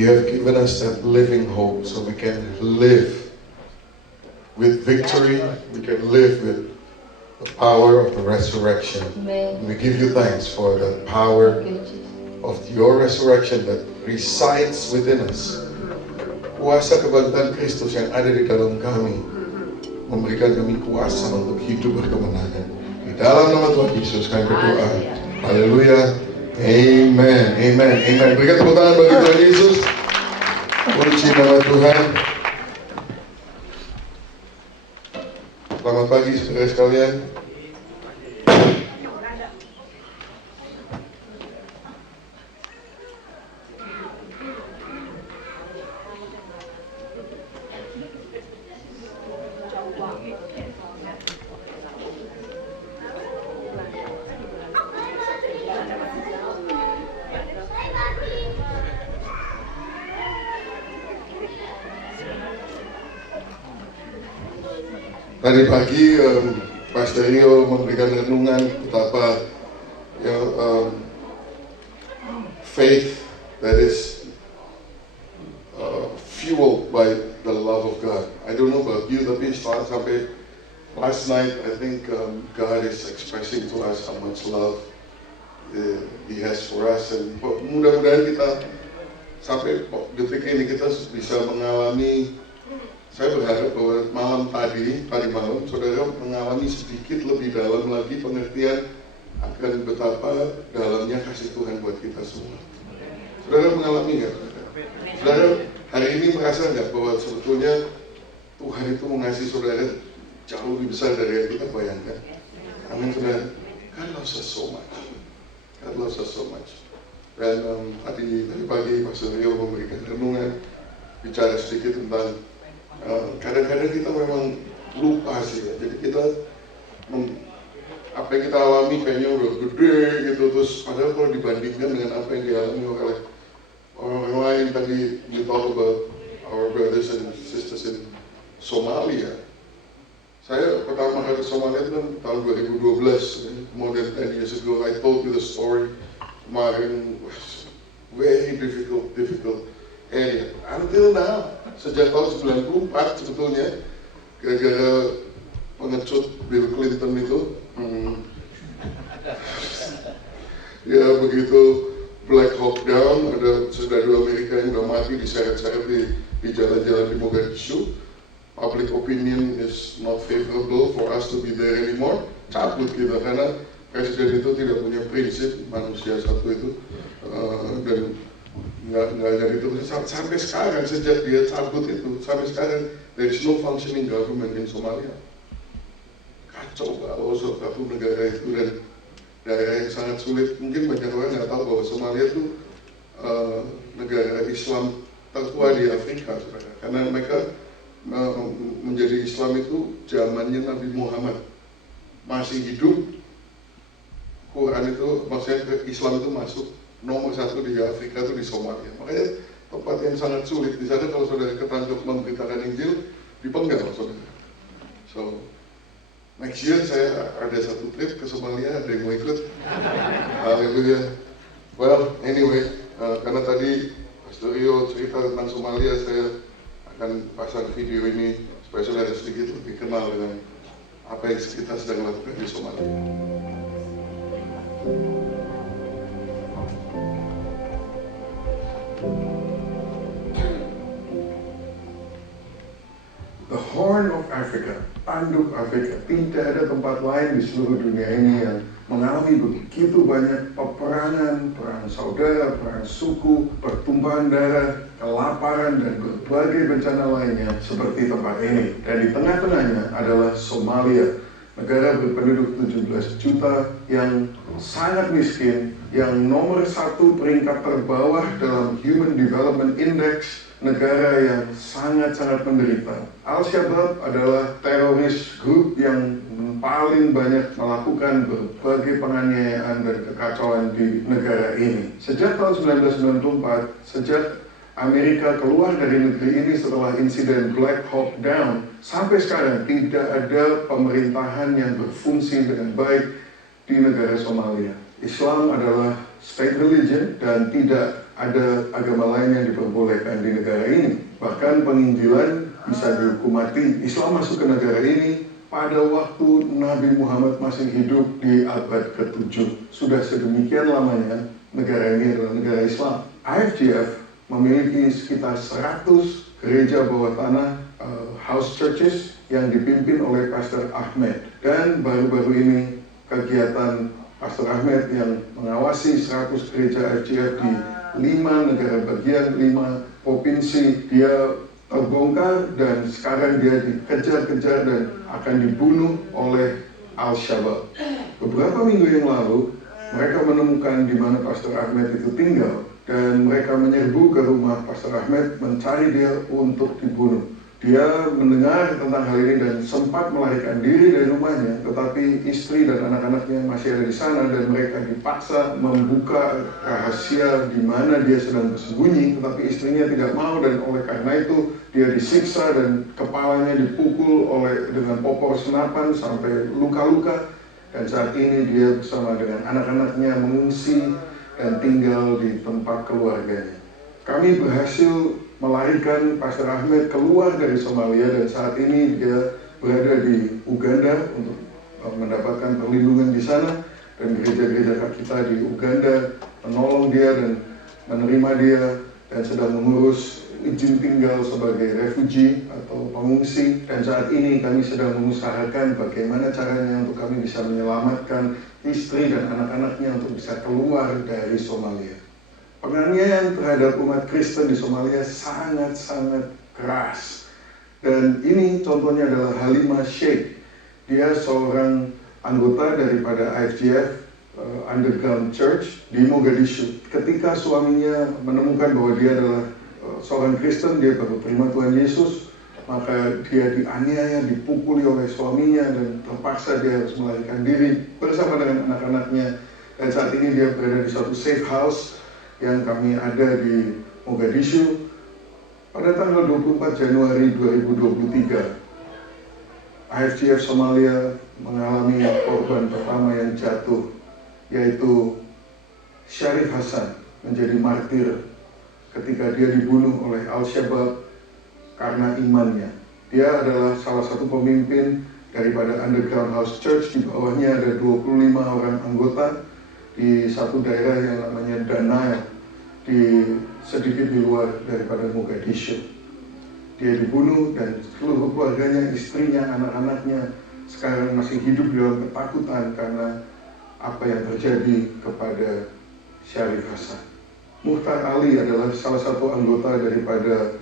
You have given us that living hope so we can live with victory, we can live with the power of the resurrection. Amen. We give you thanks for the power of your resurrection that resides within us. Kuasa kebangkitan Kristus yang ada di dalam kami memberikan kami kuasa untuk hidup berkemenangan. Di dalam nama Tuhan Yesus kami berdoa. Haleluya. Amen. Amen. Amen. Berikan tepuk tangan bagi Tuhan Yesus. Puji nama Tuhan. Selamat pagi saudara sekalian. Tadi pagi Pastor Rio memberikan renungan betapa faith that is fueled by the love of God. I don't know about you, tapi sampai last night I think God is expressing to us how much love He has for us, and mudah-mudahan kita sampai detik ini kita bisa mengalami. Saya berharap bahwa tadi malam, saudara mengalami sedikit lebih dalam lagi pengertian akan betapa dalamnya kasih Tuhan buat kita semua. Saudara mengalami nggak? Saudara hari ini merasa nggak bahwa sebetulnya Tuhan itu mengasihi saudara jauh lebih besar dari yang kita bayangkan? Amin, saudara. God loves us so much. God loves us so much. Dan tadi pagi Pastor Rio memberikan renungan bicara sedikit tentang kadang-kadang kita memang lupa sih ya. Jadi kita apa yang kita alami kayaknya udah gede gitu, terus padahal kalau dibandingkan dengan apa yang dialami oleh orang lain. Tadi you talk about our brothers and sisters in Somalia. Saya pertama kali ke Somalia itu kan tahun 2012, more than 10 years ago. I told you the story. Kemarin was very difficult area until now. Sejak tahun 94 sebetulnya, gara-gara pengecut Bill Clinton itu, ya begitu Black Hawk Down, ada saudara Amerika yang udah mati diseret-seret di jalan-jalan di Mogadishu. Public opinion is not favorable for us to be there anymore. Cabut kita karena presiden itu tidak punya prinsip, manusia satu itu, dan nggak jadi terus sampai sekarang. Sejak dia cabut itu sampai sekarang there is no functioning government in Somalia. Kacau balau satu negara itu, dan daerah yang sangat sulit. Mungkin banyak orang nggak tahu bahwa Somalia itu negara Islam tertua di Afrika, saudara. Karena mereka menjadi Islam itu zamannya Nabi Muhammad masih hidup. Quran itu maksudnya Islam itu masuk nomor satu di Afrika itu di Somalia. Makanya tempat yang sangat sulit. Di sana kalau saudara ketangkep memberitakan Injil, dipenggal saudara. So next year saya ada satu trip ke Somalia, ada yang mau ikut. Haleluya. Well, anyway, karena tadi Pastor Rio cerita tentang Somalia, saya akan pasang video ini supaya saudara sedikit lebih kenal dengan apa yang kita sedang lakukan di Somalia. The Horn of Africa, tanduk Afrika. Tidak ada tempat lain di seluruh dunia ini yang mengalami begitu banyak peperangan, perang saudara, perang suku, pertumpahan darah, kelaparan, dan berbagai bencana lainnya seperti tempat ini. Dan di tengah-tengahnya adalah Somalia, negara berpenduduk 17 juta yang sangat miskin, yang nomor 1 peringkat terbawah dalam Human Development Index, negara yang sangat-sangat menderita. Al-Shabaab adalah teroris grup yang paling banyak melakukan berbagai penganiayaan dan kekacauan di negara ini. Sejak tahun 1994, sejak Amerika keluar dari negeri ini setelah insiden Black Hawk Down, sampai sekarang tidak ada pemerintahan yang berfungsi dengan baik di negara Somalia. Islam adalah state religion dan tidak ada agama lain yang diperbolehkan di negara ini. Bahkan penginjilan bisa dihukum mati. Islam masuk ke negara ini pada waktu Nabi Muhammad masih hidup di abad ke-7. Sudah sedemikian lamanya negara ini adalah negara Islam. IFGF memiliki sekitar 100 gereja bawah tanah, house churches yang dipimpin oleh Pastor Ahmed. Dan baru-baru ini kegiatan Pastor Ahmed yang mengawasi 100 gereja IFGF di 5 negara bagian, 5 provinsi, dia terbongkar dan sekarang dia dikejar-kejar dan akan dibunuh oleh Al-Shabaab. Beberapa minggu yang lalu, mereka menemukan di mana Pastor Ahmed itu tinggal dan mereka menyerbu ke rumah Pastor Ahmed mencari dia untuk dibunuh. Dia mendengar tentang hal ini dan sempat melarikan diri dari rumahnya, tetapi istri dan anak-anaknya masih ada di sana dan mereka dipaksa membuka rahasia di mana dia sedang bersembunyi, tetapi istrinya tidak mau dan oleh karena itu dia disiksa dan kepalanya dipukul dengan popor senapan sampai luka-luka, dan saat ini dia bersama dengan anak-anaknya mengungsi dan tinggal di tempat keluarganya. Kami berhasil melarikan Pastor Ahmed keluar dari Somalia dan saat ini dia berada di Uganda untuk mendapatkan perlindungan di sana, dan gereja-gereja kita di Uganda menolong dia dan menerima dia dan sedang mengurus izin tinggal sebagai refugee atau pengungsi, dan saat ini kami sedang mengusahakan bagaimana caranya untuk kami bisa menyelamatkan istri dan anak-anaknya untuk bisa keluar dari Somalia. Penganiayaan terhadap umat Kristen di Somalia sangat-sangat keras. Dan ini contohnya adalah Halimah Sheikh. Dia seorang anggota daripada IFGF Underground Church di Mogadishu. Ketika suaminya menemukan bahwa dia adalah seorang Kristen, dia baru terima Tuhan Yesus, maka dia dianiaya, dipukuli oleh suaminya dan terpaksa dia harus melarikan diri bersama dengan anak-anaknya. Dan saat ini dia berada di suatu safe house yang kami ada di Mogadishu. Pada tanggal 24 Januari 2023, IFGF Somalia mengalami korban pertama yang jatuh, yaitu Syarif Hasan menjadi martir ketika dia dibunuh oleh Al-Shabaab karena imannya. Dia adalah salah satu pemimpin daripada Underground House Church. Di bawahnya ada 25 orang anggota di satu daerah yang namanya Danaya, sedikit di luar daripada Mogadishu. Dia dibunuh dan seluruh keluarganya, istrinya, anak-anaknya sekarang masih hidup dalam ketakutan karena apa yang terjadi kepada Syarif Hasan. Muhtar Ali adalah salah satu anggota daripada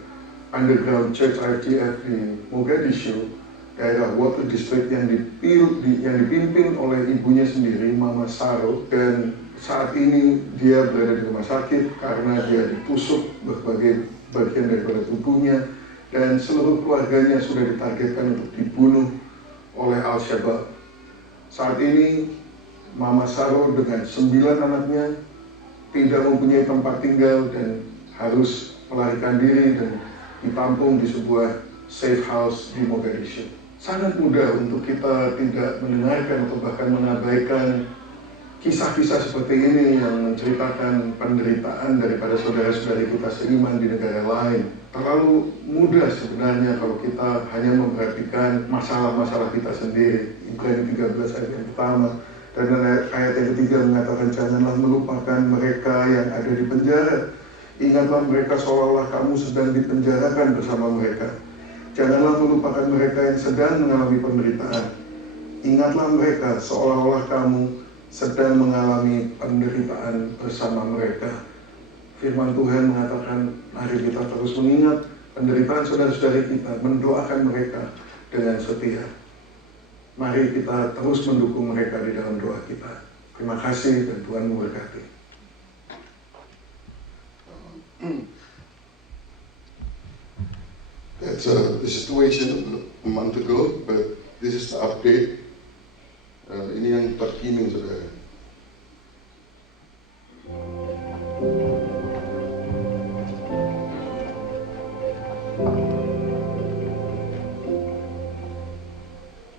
Underground Church IFGF di Mogadishu, daerah Water District yang dipimpin oleh ibunya sendiri, Mama Saro, dan saat ini dia berada di rumah sakit karena dia ditusuk berbagai bagian daripada tubuhnya dan seluruh keluarganya sudah ditargetkan untuk dibunuh oleh Al-Shabaab. Saat ini Mama Saro dengan 9 anaknya tidak mempunyai tempat tinggal dan harus melarikan diri dan ditampung di sebuah safe house di Mogadishu. Sangat mudah untuk kita tidak mendengarkan atau bahkan mengabaikan kisah-kisah seperti ini yang menceritakan penderitaan daripada saudara-saudari kita seiman di negara lain. Terlalu mudah sebenarnya kalau kita hanya memperhatikan masalah-masalah kita sendiri. Ibrani 13 ayat yang pertama dan ayat yang ketiga mengatakan, janganlah melupakan mereka yang ada di penjara. Ingatlah mereka seolah-olah kamu sedang dipenjarakan bersama mereka. Janganlah melupakan mereka yang sedang mengalami penderitaan. Ingatlah mereka seolah-olah kamu sedang mengalami penderitaan bersama mereka. Firman Tuhan mengatakan, mari kita terus mengingat penderitaan saudara-saudari kita, mendoakan mereka dengan setia. Mari kita terus mendukung mereka di dalam doa kita. Terima kasih dan Tuhan memberkati. That's the situation a month ago, but this is the update. Ini yang terkini, saudara.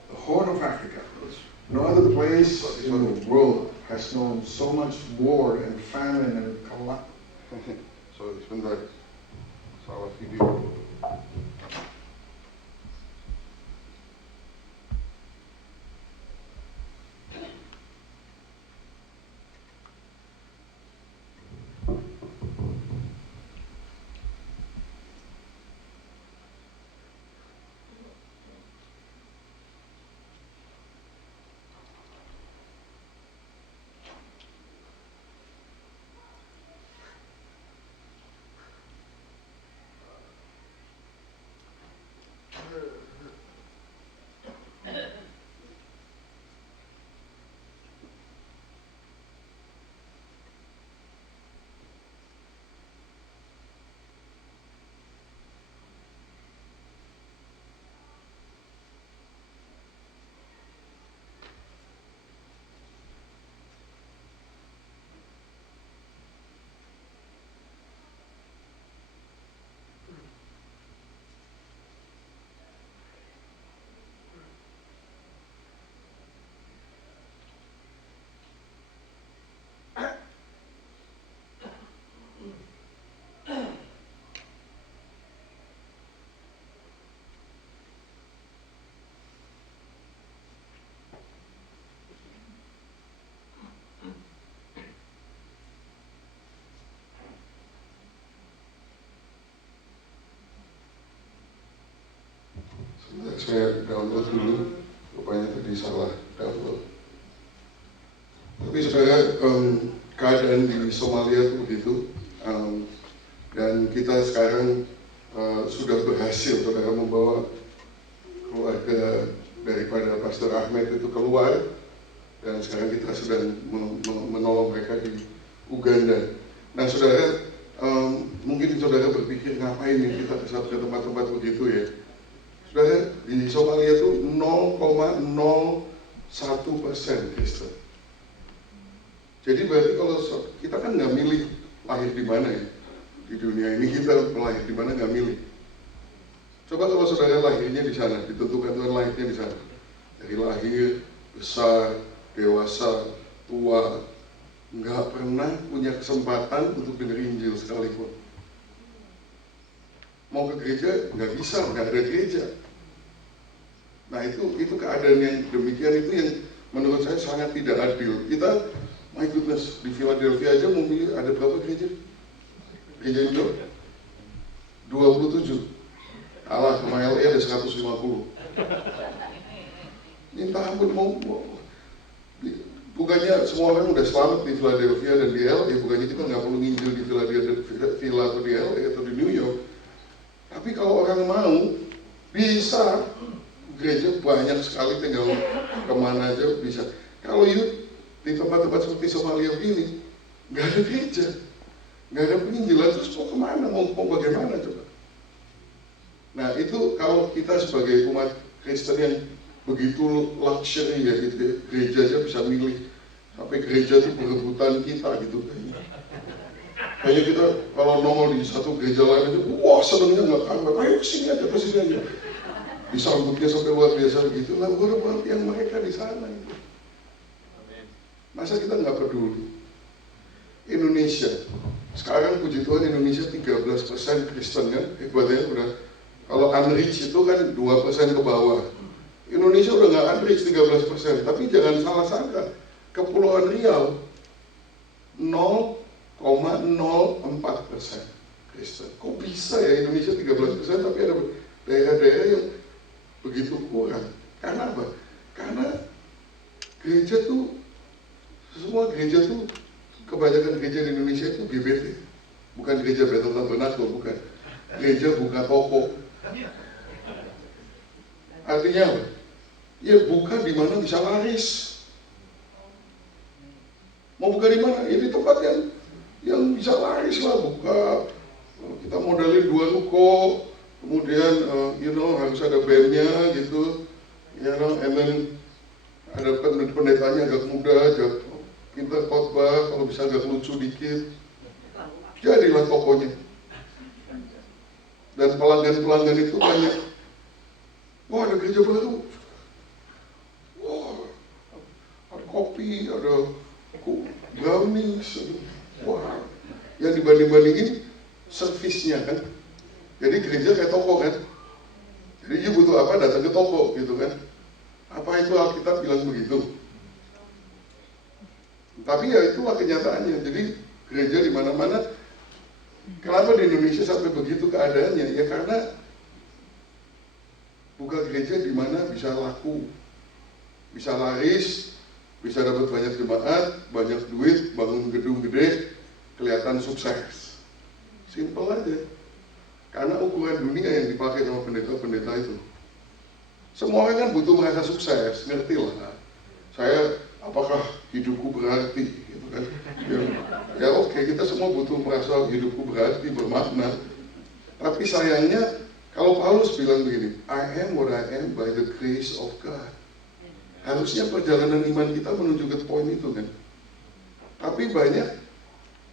The Horn of Africa. No other place in the world has known so much war and famine and Sorry, sebentar. Salah video. Sebentar, saya download dulu. Rupanya tadi salah download. Tapi saudara, keadaan di Somalia itu begitu. Dan kita sekarang sudah berhasil, saudara, membawa keluarga daripada Pastor Ahmed itu keluar. Dan sekarang kita sedang menolong mereka di Uganda. Nah saudara, mungkin saudara berpikir ngapain nih kita ke tempat-tempat begitu ya. Saudara, di Somalia itu 0,01% Kristen. Jadi berarti kalau kita kan nggak milih lahir di mana ya. Di dunia ini kita lahir di mana nggak milih. Coba kalau saudara lahirnya di sana, ditentukan Tuhan lahirnya di sana. Dari lahir, besar, dewasa, tua, nggak pernah punya kesempatan untuk dengar Injil sekalipun. Mau ke gereja nggak bisa, nggak ada gereja. Nah itu keadaan yang demikian itu yang menurut saya sangat tidak adil. Kita, my goodness, di Philadelphia aja mau milih ada berapa gereja? Gereja Indo? 27. Alah, sama LA ada 150. Minta ampun, bukannya semua orang udah selamat di Philadelphia dan di LA, bukannya kita nggak perlu nginjil di Philadelphia atau di LA atau di New York. Tapi kalau orang mau, bisa. Gereja banyak sekali, tinggal kemana aja bisa. Kalau di tempat-tempat seperti Somalia begini, nggak ada gereja, nggak ada penginjilan, terus mau kemana, mau bagaimana coba? Nah itu kalau kita sebagai umat Kristen yang begitu luxury ya gitu ya, gereja aja bisa milih, sampai gereja itu berebutan kita gitu kayaknya. Kayaknya kita kalau nongol di satu gereja lain aja, wah senengnya nggak kabar, ayo kesini aja disambutnya sampai luar biasa begitu. Lah buat yang mereka di sana itu. Masa kita nggak peduli? Indonesia sekarang puji Tuhan Indonesia 13% Kristen kan, hebatnya udah. Kalau unreached itu kan 2% ke bawah. Indonesia udah nggak unreached 13%, tapi jangan salah sangka, Kepulauan Riau 0,04% Kristen. Kok bisa ya Indonesia 13% tapi ada daerah-daerah yang begitu kurang? Karena apa? Karena gereja tuh, semua gereja tuh, kebanyakan gereja di Indonesia itu GBT, bukan gereja Bethel Tabernacle, bukan. Gereja buka toko. Artinya apa? Ya buka di mana bisa laris. Mau buka di mana? Ya di tempat yang bisa laris lah. Buka, kita modalin 2 ruko, kemudian harus ada bandnya gitu, and then ada pendetanya agak muda, agak pintar khotbah, kalau bisa agak lucu dikit, jadilah tokonya. Dan pelanggan-pelanggan itu banyak. Wah ada gereja baru, wah ada kopi, ada brownies, wah yang dibanding-bandingin servisnya kan. Jadi gereja kayak toko kan. Jadi you butuh apa datang ke toko gitu kan. Apa itu Alkitab bilang begitu? Tapi ya itulah kenyataannya. Jadi gereja di mana-mana. Kenapa di Indonesia sampai begitu keadaannya? Ya karena buka gereja di mana bisa laku, bisa laris, bisa dapat banyak jemaat, banyak duit, bangun gedung gede, kelihatan sukses. Simple aja. Karena ukuran dunia yang dipakai sama pendeta-pendeta itu. Semua orang kan butuh merasa sukses, ngerti lah. Saya, apakah hidupku berarti, gitu kan? Ya oke, kita semua butuh merasa hidupku berarti, bermakna. Tapi sayangnya, kalau Paulus bilang begini, I am what I am by the grace of God. Harusnya perjalanan iman kita menuju ke poin itu kan. Tapi banyak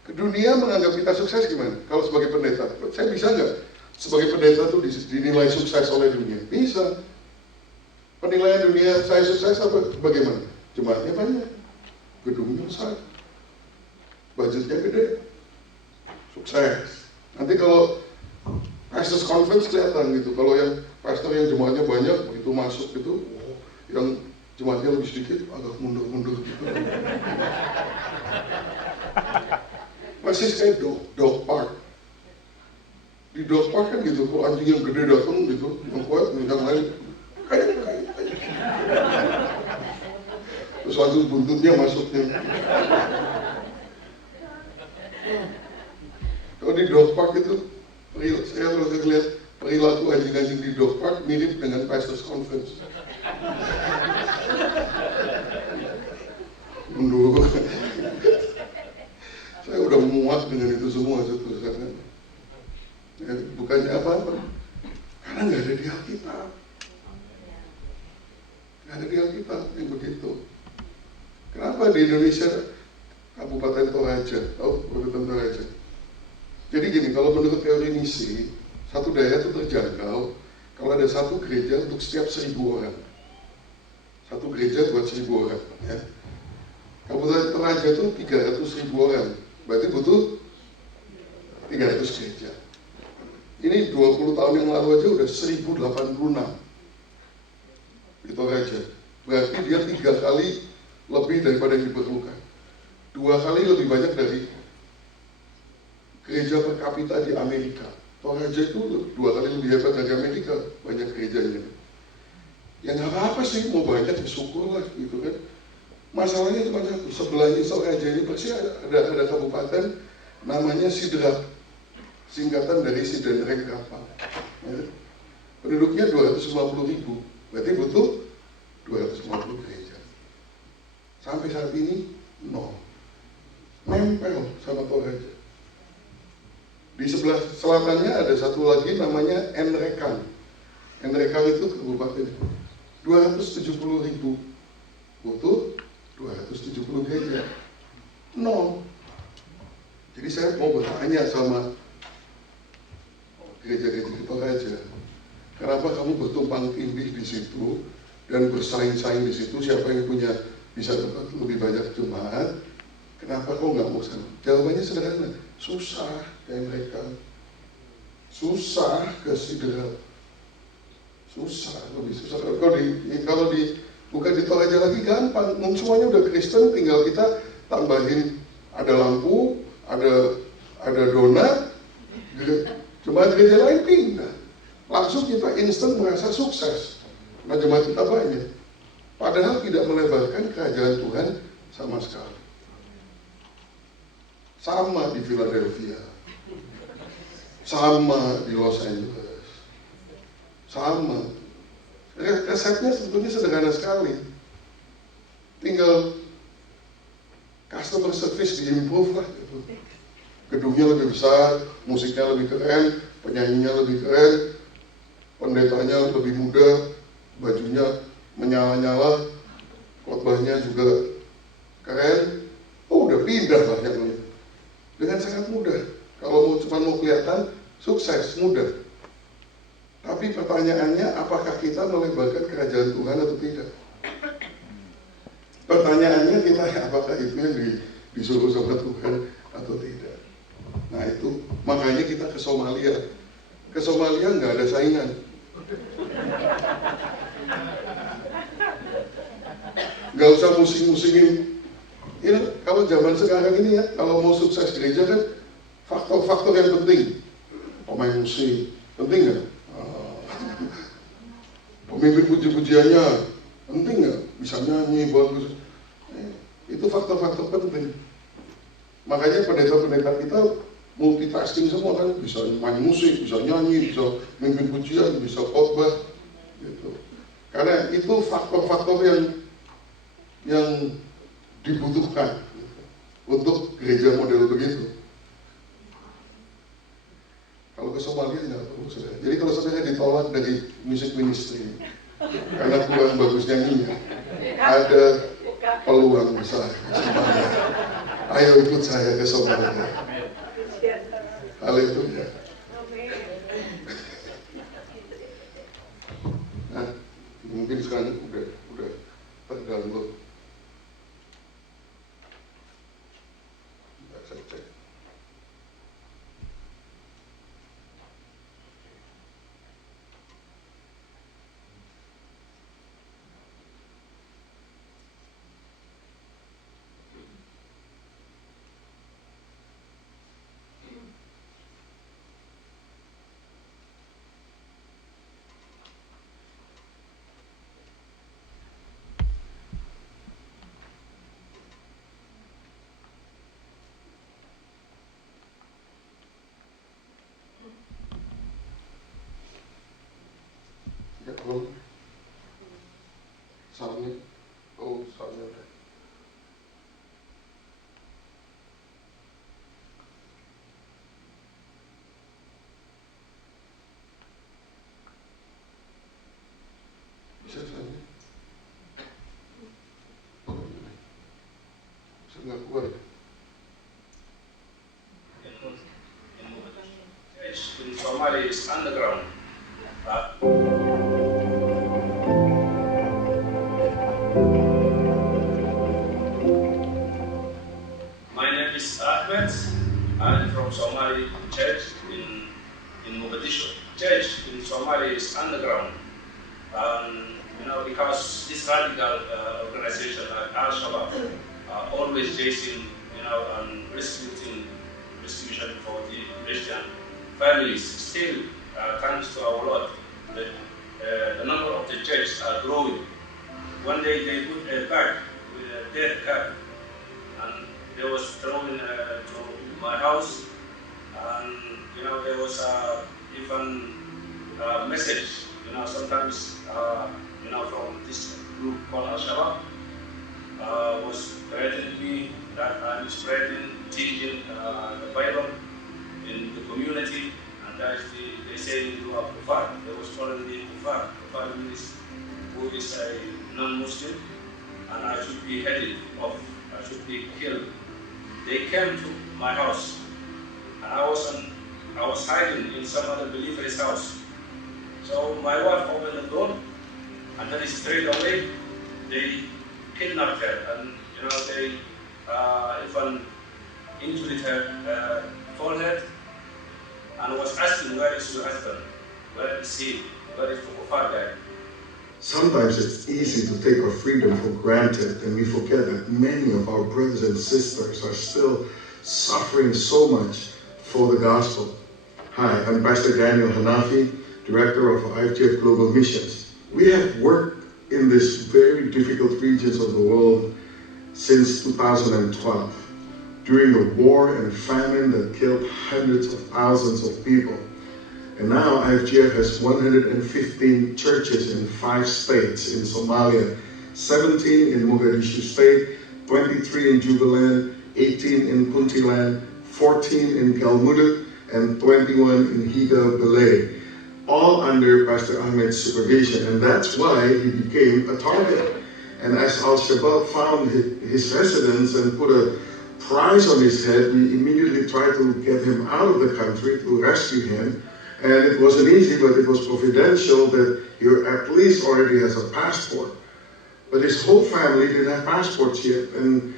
ke dunia menganggap kita sukses gimana? Kalau sebagai pendeta, saya bisa nggak sebagai pendeta tuh dinilai sukses oleh dunia? Bisa. Penilaian dunia saya sukses apa? Bagaimana? Jemaatnya banyak, gedungnya besar, budgetnya gede, sukses. Nanti kalau pastors conference kelihatan gitu. Kalau yang pastor yang jemaatnya banyak, begitu masuk gitu, yang jemaatnya lebih sedikit, agak mundur-mundur gitu. Masih kayak dog park. Di dog park kan gitu, kalau anjing yang gede datang gitu, yang kuat, yang lain, kayak. Terus langsung buntutnya masuknya. Kalau di dog park itu, saya kalau lihat perilaku anjing-anjing di dog park mirip dengan pastors conference. Mundur. Saya udah muak dengan itu semua seterusnya. Ya, bukannya apa-apa, karena nggak ada di Alkitab. Nggak ada di Alkitab yang begitu. Kenapa di Indonesia Kabupaten Toraja, Kabupaten Toraja? Jadi gini, kalau menurut teori misi, satu daerah itu terjangkau kalau ada satu gereja untuk setiap 1.000 orang. Satu gereja buat 1.000 orang. Ya. Kabupaten Toraja itu 300.000 orang. Berarti butuh 300 gereja. Ini 20 tahun yang lalu aja udah 1.086 di Toraja. Berarti dia 3 kali lebih daripada yang diperlukan. 2 kali lebih banyak dari gereja per kapita di Amerika. Toraja itu 2 kali lebih hebat dari Amerika, banyak gerejanya. Ya nggak apa-apa sih, mau banyak ya syukurlah gitu kan. Masalahnya cuma satu, sebelahnya Toraja ini pasti ada kabupaten namanya Sidrap, singkatan dari Sidenreng Kapal. Ya. Penduduknya 250.000, berarti butuh 250 gereja. Sampai saat ini, nol. Nempel sama Toraja. Di sebelah selatannya ada satu lagi namanya Enrekang. Enrekang itu kabupaten 270.000, butuh 270 gereja. Nol. Jadi saya mau bertanya sama gereja-gereja di Toraja, kenapa kamu bertumpang tindih di situ dan bersaing-saing di situ, siapa yang punya bisa dapat lebih banyak jemaat? Kenapa kau nggak mau sana? Jawabannya sederhana, susah kayak mereka, susah ke Sidrap, susah, lebih susah. Kalau bukan di Toraja lagi gampang, semuanya udah Kristen, tinggal kita tambahin ada lampu, ada donat, jemaat gereja lain pindah. Langsung kita instan merasa sukses. Nah jemaat kita banyak. Padahal tidak melebarkan kerajaan Tuhan sama sekali. Sama di Philadelphia, sama di Los Angeles, sama. Resepnya sebetulnya sederhana sekali. Tinggal customer service di-improve lah gitu. Gedungnya lebih besar, musiknya lebih keren, penyanyinya lebih keren, pendetanya lebih muda, bajunya menyala-nyala, khotbahnya juga keren. Oh udah pindah lah yang dengan sangat mudah. Kalau cuma mau kelihatan sukses, mudah. Tapi pertanyaannya, apakah kita melebarkan kerajaan Tuhan atau tidak? Pertanyaannya kita, apakah itu yang disuruh sama Tuhan atau tidak? Nah itu, makanya kita ke Somalia. Ke Somalia nggak ada saingan. Nggak usah musing-musingin. Ya, kalau zaman sekarang ini ya, kalau mau sukses gereja kan, faktor-faktor yang penting. Pemain musik, penting nggak? Pemimpin puji-pujiannya, penting nggak? Bisa nyanyi, bagus. Itu faktor-faktor penting. Makanya pendeta-pendeta kita multitasking semua kan, bisa main musik, bisa nyanyi, bisa memimpin pujian, bisa khotbah, gitu. Karena itu faktor-faktor yang dibutuhkan gitu, untuk gereja model begitu. Kalau ke Somalia nggak perlu saudara. Jadi kalau saudara ditolak dari musik ministry karena kurang bagus nyanyinya, ada peluang besar ke Somalia. Ayo ikut saya ke Somalia. Haleluya. Nah, mungkin sekarang udah terdownload. Saya cek. Ya, kalau soundnya, soundnya udah. Bisa soundnya? Saya nggak kuat. In Somalia is underground. My name is Ahmed. I'm from Somali church in Mogadishu. Church in Somalia is underground. Because this radical organization like Al-Shabaab always chasing, and restitution for the Christian families. Still, thanks to our Lord, the number of the churches are growing. One day they put a bag with a dead cat, and they was thrown to my house, and there was even a message. Sometimes from this group called Al-Shabaab was threatening me that I'm spreading, teaching the Bible in the community, and that is they say you are kufar. They was calling me kufar. Kufar means who is a non-Muslim, and I should be headed off. I should be killed. They came to my house, and I was hiding in some other believer's house. So my wife opened the door, and then straight away they kidnapped her, and they even injured her forehead, and was asking, where is your husband? Where is he? Where is the Kufar guy? Sometimes it's easy to take our freedom for granted, and we forget that many of our brothers and sisters are still suffering so much for the gospel. Hi, I'm Pastor Daniel Hanafi, Director of IFGF Global Missions. We have worked in these very difficult regions of the world since 2012, during the war and famine that killed hundreds of thousands of people. And now IFGF has 115 churches in 5 states in Somalia, 17 in Mogadishu State, 23 in Jubaland, 18 in Puntland, 14 in Galmudug, and 21 in Hida Belay, all under Pastor Ahmed's supervision. And that's why he became a target. And as Al-Shabaab found his residence and put a price on his head, we immediately tried to get him out of the country, to rescue him. And it wasn't easy, but it was providential that he at least already has a passport. But his whole family didn't have passports yet. And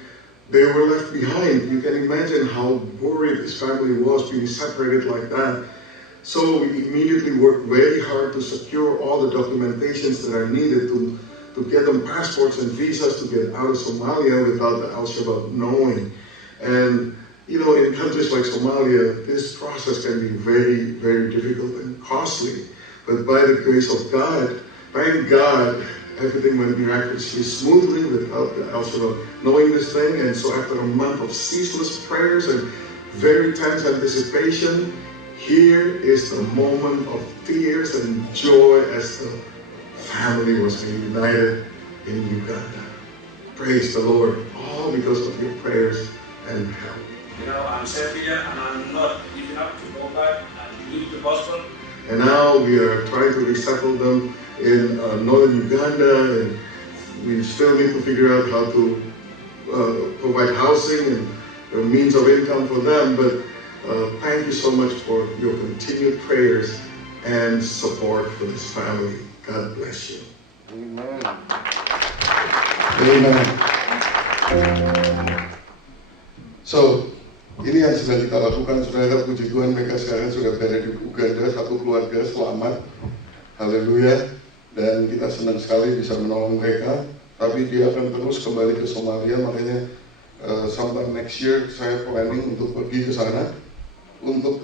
they were left behind. You can imagine how worried this family was being separated like that. So we immediately worked very hard to secure all the documentations that are needed to get them passports and visas to get out of Somalia without the Al-Shabaab knowing. And you know, in countries like Somalia, this process can be very, very difficult and costly. But by the grace of God, thank God, everything went miraculously smoothly without the Al-Shabaab knowing this thing. And so after a month of ceaseless prayers and very tense anticipation, here is the moment of tears and joy as the family was reunited in Uganda. Praise the Lord, all because of your prayers and help. You know, I'm safe here and I'm not giving up to go back and believe the gospel. And now we are trying to resettle them in northern Uganda, and we still need to figure out how to provide housing and the means of income for them. But thank you so much for your continued prayers and support for this family. God bless you. Amen. Amen. So, ini yang sedang kita lakukan, saudara. Puji Tuhan, mereka sekarang sudah berada di Uganda, satu keluarga selamat. Haleluya. Dan kita senang sekali bisa menolong mereka. Tapi dia akan terus kembali ke Somalia, makanya sometime next year saya planning untuk pergi ke sana untuk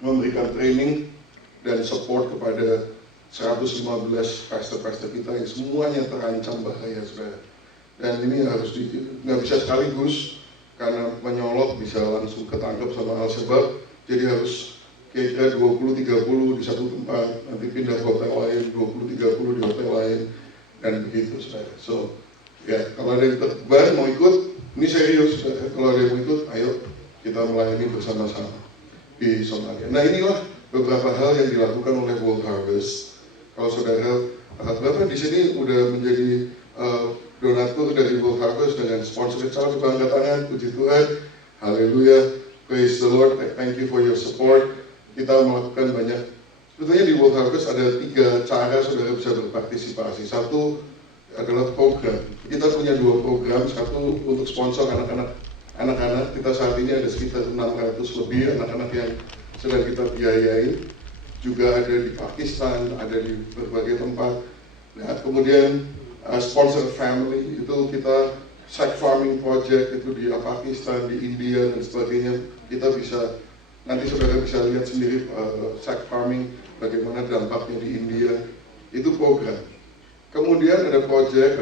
memberikan training dan support kepada 115 pastor-pastor kita yang semuanya terancam bahaya, saudara. Dan ini harus nggak bisa sekaligus, karena menyolok bisa langsung ketangkep sama Al-Shabaab, jadi harus kira-kira 20-30 di satu tempat, nanti pindah ke hotel lain, 20-30 di hotel lain, dan begitu, saudara. So, ya, kalau ada yang terbar mau ikut, ini serius, saudara. Kalau ada yang mau ikut, ayo kita melayani bersama-sama di Somalia. Nah, inilah beberapa hal yang dilakukan oleh World Harvest. Kalau saudara, Bapak di sini udah menjadi donatur dari World Harvest dengan sponsor calon bangga tangan, puji Tuhan, haleluya, praise the Lord, thank you for your support. Kita melakukan banyak, sebetulnya di World Harvest ada 3 cara saudara bisa berpartisipasi. Satu adalah program, kita punya 2 program, satu untuk sponsor anak-anak. Kita saat ini ada sekitar 600 lebih anak-anak yang sedang kita biayai, juga ada di Pakistan, ada di berbagai tempat. Nah, kemudian sponsor family itu kita sack farming project itu di Pakistan, di India dan sebagainya. Kita bisa, nanti saudara bisa lihat sendiri sack farming bagaimana dampaknya di India. Itu program. Kemudian ada project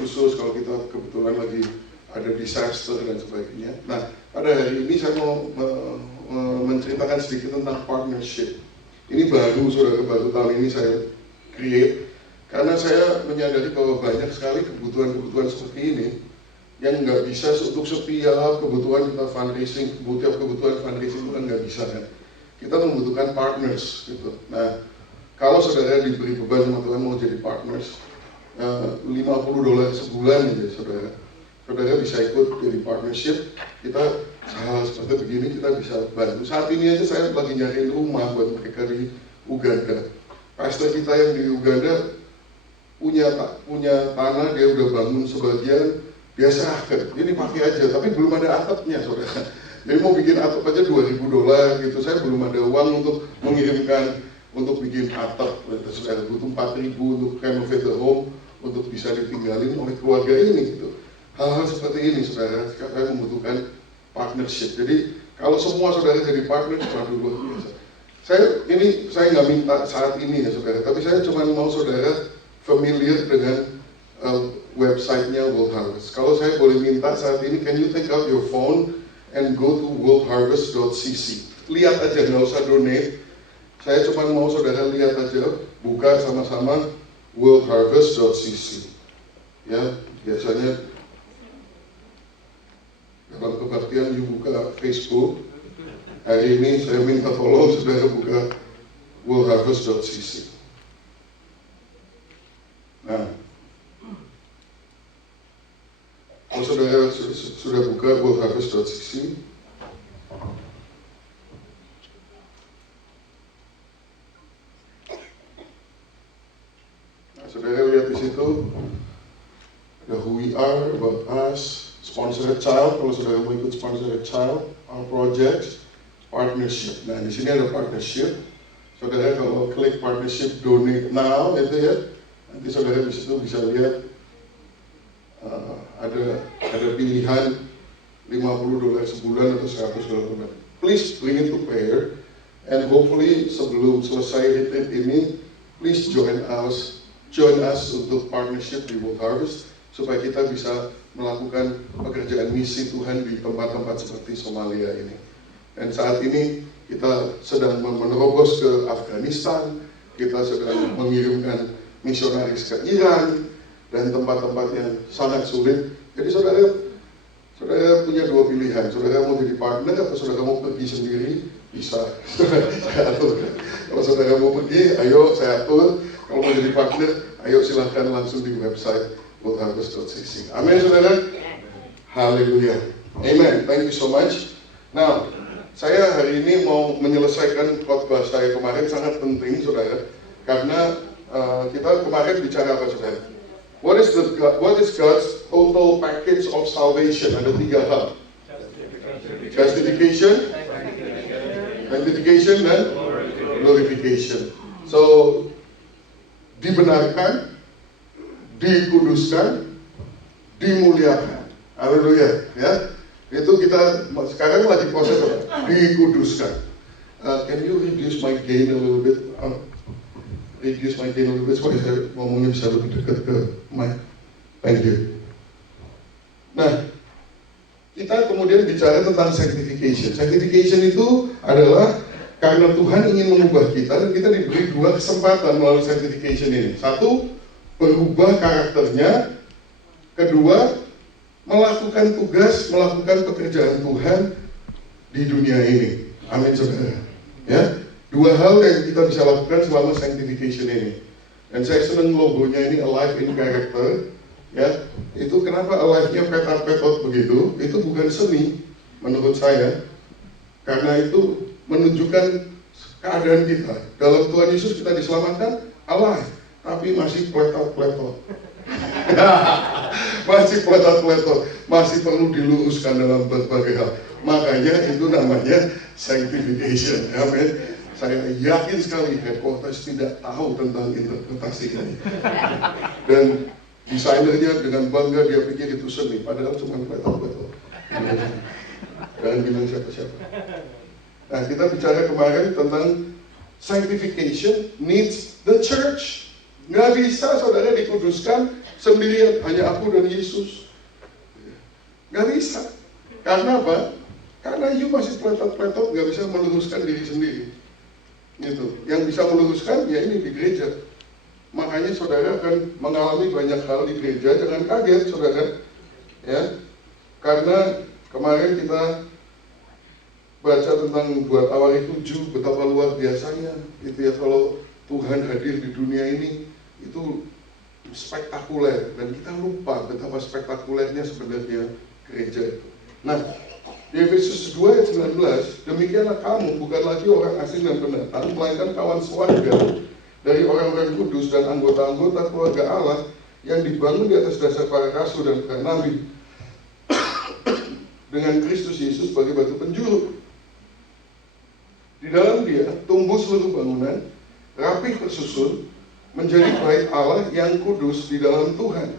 khusus kalau kita kebetulan lagi ada disaster dan sebagainya. Nah, pada hari ini saya mau menceritakan sedikit tentang partnership. Ini baru, saudara, baru tahun ini saya create. Karena saya menyadari bahwa banyak sekali kebutuhan-kebutuhan seperti ini yang nggak bisa untuk setiap kebutuhan kita fundraising, setiap kebutuhan fundraising itu kan nggak bisa kan. Kita membutuhkan partners gitu. Nah, kalau saudara diberi beban sama Tuhan mau jadi partners, $50 sebulan aja saudara bisa ikut jadi partnership. Kita hal seperti begini kita bisa bantu. Saat ini aja saya lagi nyariin rumah buat mereka di Uganda. Pastor kita yang di Uganda punya tanah, dia udah bangun sebagian, dia serahkan, ini pakai aja, tapi belum ada atapnya, saudara. Jadi mau bikin atap aja $2.000 gitu, saya belum ada uang untuk mengirimkan, untuk bikin atap, saudara. Butuh $4.000 untuk renovate the home, untuk bisa ditinggalin oleh keluarga ini gitu. Hal-hal seperti ini, saudara, saya membutuhkan partnership. Jadi kalau semua saudara jadi partner, waduh luar biasa. Saya nggak minta saat ini ya, saudara, tapi saya cuma mau saudara familiar dengan website-nya World Harvest. Kalau saya boleh minta saat ini, can you take out your phone and go to worldharvest.cc. Lihat aja, nggak usah donate. Saya cuma mau saudara lihat aja, buka sama-sama worldharvest.cc. Ya, biasanya dalam kebaktian you buka Facebook. Hari ini saya minta follow saudara buka worldharvest.cc. Nah, kalau saudara sudah buka worldharvest.cc, nah, saudara lihat di situ ada who we are, about us, sponsor a child, kalau saudara mau ikut sponsor a child, our projects, partnership. Nah, di sini ada partnership. Saudara kalau klik partnership donate now itu ya, nanti saudara bisa lihat ada pilihan $50 sebulan atau $100 sebulan. Please bring it to prayer, and hopefully sebelum selesai retreat ini, please join us untuk partnership di World Harvest supaya kita bisa melakukan pekerjaan misi Tuhan di tempat-tempat seperti Somalia ini. Dan saat ini kita sedang menerobos ke Afghanistan, kita sedang mengirimkan misionaris ke Iran dan tempat-temtempat yang sangat sulit. Jadi saudara punya dua pilihan, saudara mau jadi partner atau saudara mau pergi sendiri, bisa. Saya atur. Kalau saudara mau pergi, ayo saya atur. Kalau mau jadi partner, ayo silahkan langsung di website worldharvest.cc. Amin saudara. Haleluya. Amen. Thank you so much. Now, saya hari ini mau menyelesaikan khotbah saya kemarin, sangat penting saudara, karena kita kemarin bicara apa saudara? What is God's total package of salvation? Ada 3 hal. Justification, sanctification, dan glorification. So, dibenarkan, dikuduskan, dimuliakan. Haleluya, ya. Itu kita sekarang lagi proses dikuduskan. Can you reduce my gain a little bit? Supaya saya ngomongnya bisa lebih dekat ke mic. Thank you. Nah, kita kemudian bicara tentang sanctification. Sanctification itu adalah karena Tuhan ingin mengubah kita dan kita diberi 2 kesempatan melalui sanctification ini. 1, berubah karakternya. Kedua, melakukan tugas, melakukan pekerjaan Tuhan di dunia ini. Amin saudara. Ya, 2 hal yang kita bisa lakukan selama sanctification ini. Dan saya senang logonya ini alive in character. Ya, itu kenapa alive-nya petot-petot begitu? Itu bukan seni menurut saya, karena itu menunjukkan keadaan kita. Dalam Tuhan Yesus kita diselamatkan alive, tapi masih pletot-pletot. Masih pletot-pletot, masih perlu diluruskan dalam berbagai hal. Makanya itu namanya sanctification. Amin. Saya yakin sekali headquarters tidak tahu tentang interpretasi ini. Dan desainernya dengan bangga dia pikir itu seni, padahal cuma pletot-pletot. Jangan bilang siapa-siapa. Nah, kita bicara kemarin tentang sanctification needs the church. Nggak bisa saudara dikuduskan sendirian, hanya aku dan Yesus. Nggak bisa. Karena apa? Karena you masih pletot-pletot, nggak bisa meluruskan diri sendiri. Gitu. Yang bisa meluruskan ya ini di gereja. Makanya saudara akan mengalami banyak hal di gereja, jangan kaget saudara. Ya. Karena kemarin kita baca tentang buat awal 7 betapa luar biasanya gitu ya, kalau Tuhan hadir di dunia ini itu spektakuler, dan kita lupa betapa spektakulernya sebenarnya gereja itu. Nah, di Efesus 2 ayat 19, demikianlah kamu bukan lagi orang asing dan pendatang, melainkan kawan sewarga dari orang-orang kudus dan anggota-anggota keluarga Allah yang dibangun di atas dasar para rasul dan para nabi dengan Kristus Yesus sebagai batu penjuru. Di dalam dia tumbuh seluruh bangunan, rapih tersusun, menjadi bait Allah yang kudus di dalam Tuhan.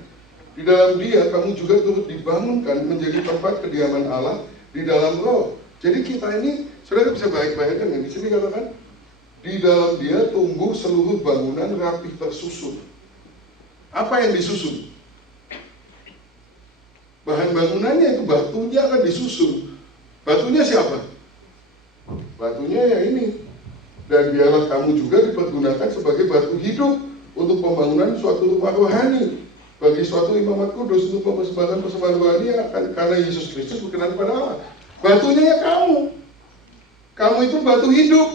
Di dalam dia kamu juga turut dibangunkan menjadi tempat kediaman Allah di dalam roh. Jadi kita ini, saudara bisa bayangkan di sini katakan, di dalam dia tumbuh seluruh bangunan rapih tersusun. Apa yang disusun? Bahan bangunannya itu batunya akan disusun. Batunya siapa? Batunya ya ini. Dan biarlah kamu juga dipergunakan sebagai batu hidup untuk pembangunan suatu rumah rohani bagi suatu imamat kudus untuk persembahan rohani akan karena Yesus Kristus berkenan kepada Allah. Batunya ya kamu. Kamu itu batu hidup.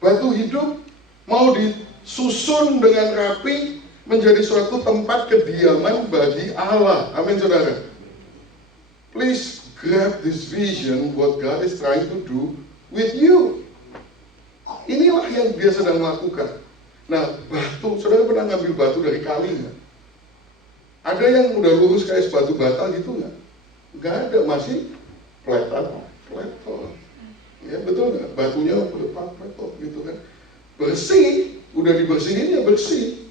Batu hidup mau disusun dengan rapi menjadi suatu tempat kediaman bagi Allah. Amin saudara. Please grab this vision what God is trying to do with you. Inilah yang dia sedang lakukan. Nah, batu, saudara pernah ngambil batu dari kali nggak? Ada yang udah lurus kayak sepatu bata gitu nggak? Nggak ada, masih pletot. Ya betul nggak? Batunya pletot gitu kan. Bersih, udah dibersihin ya bersih.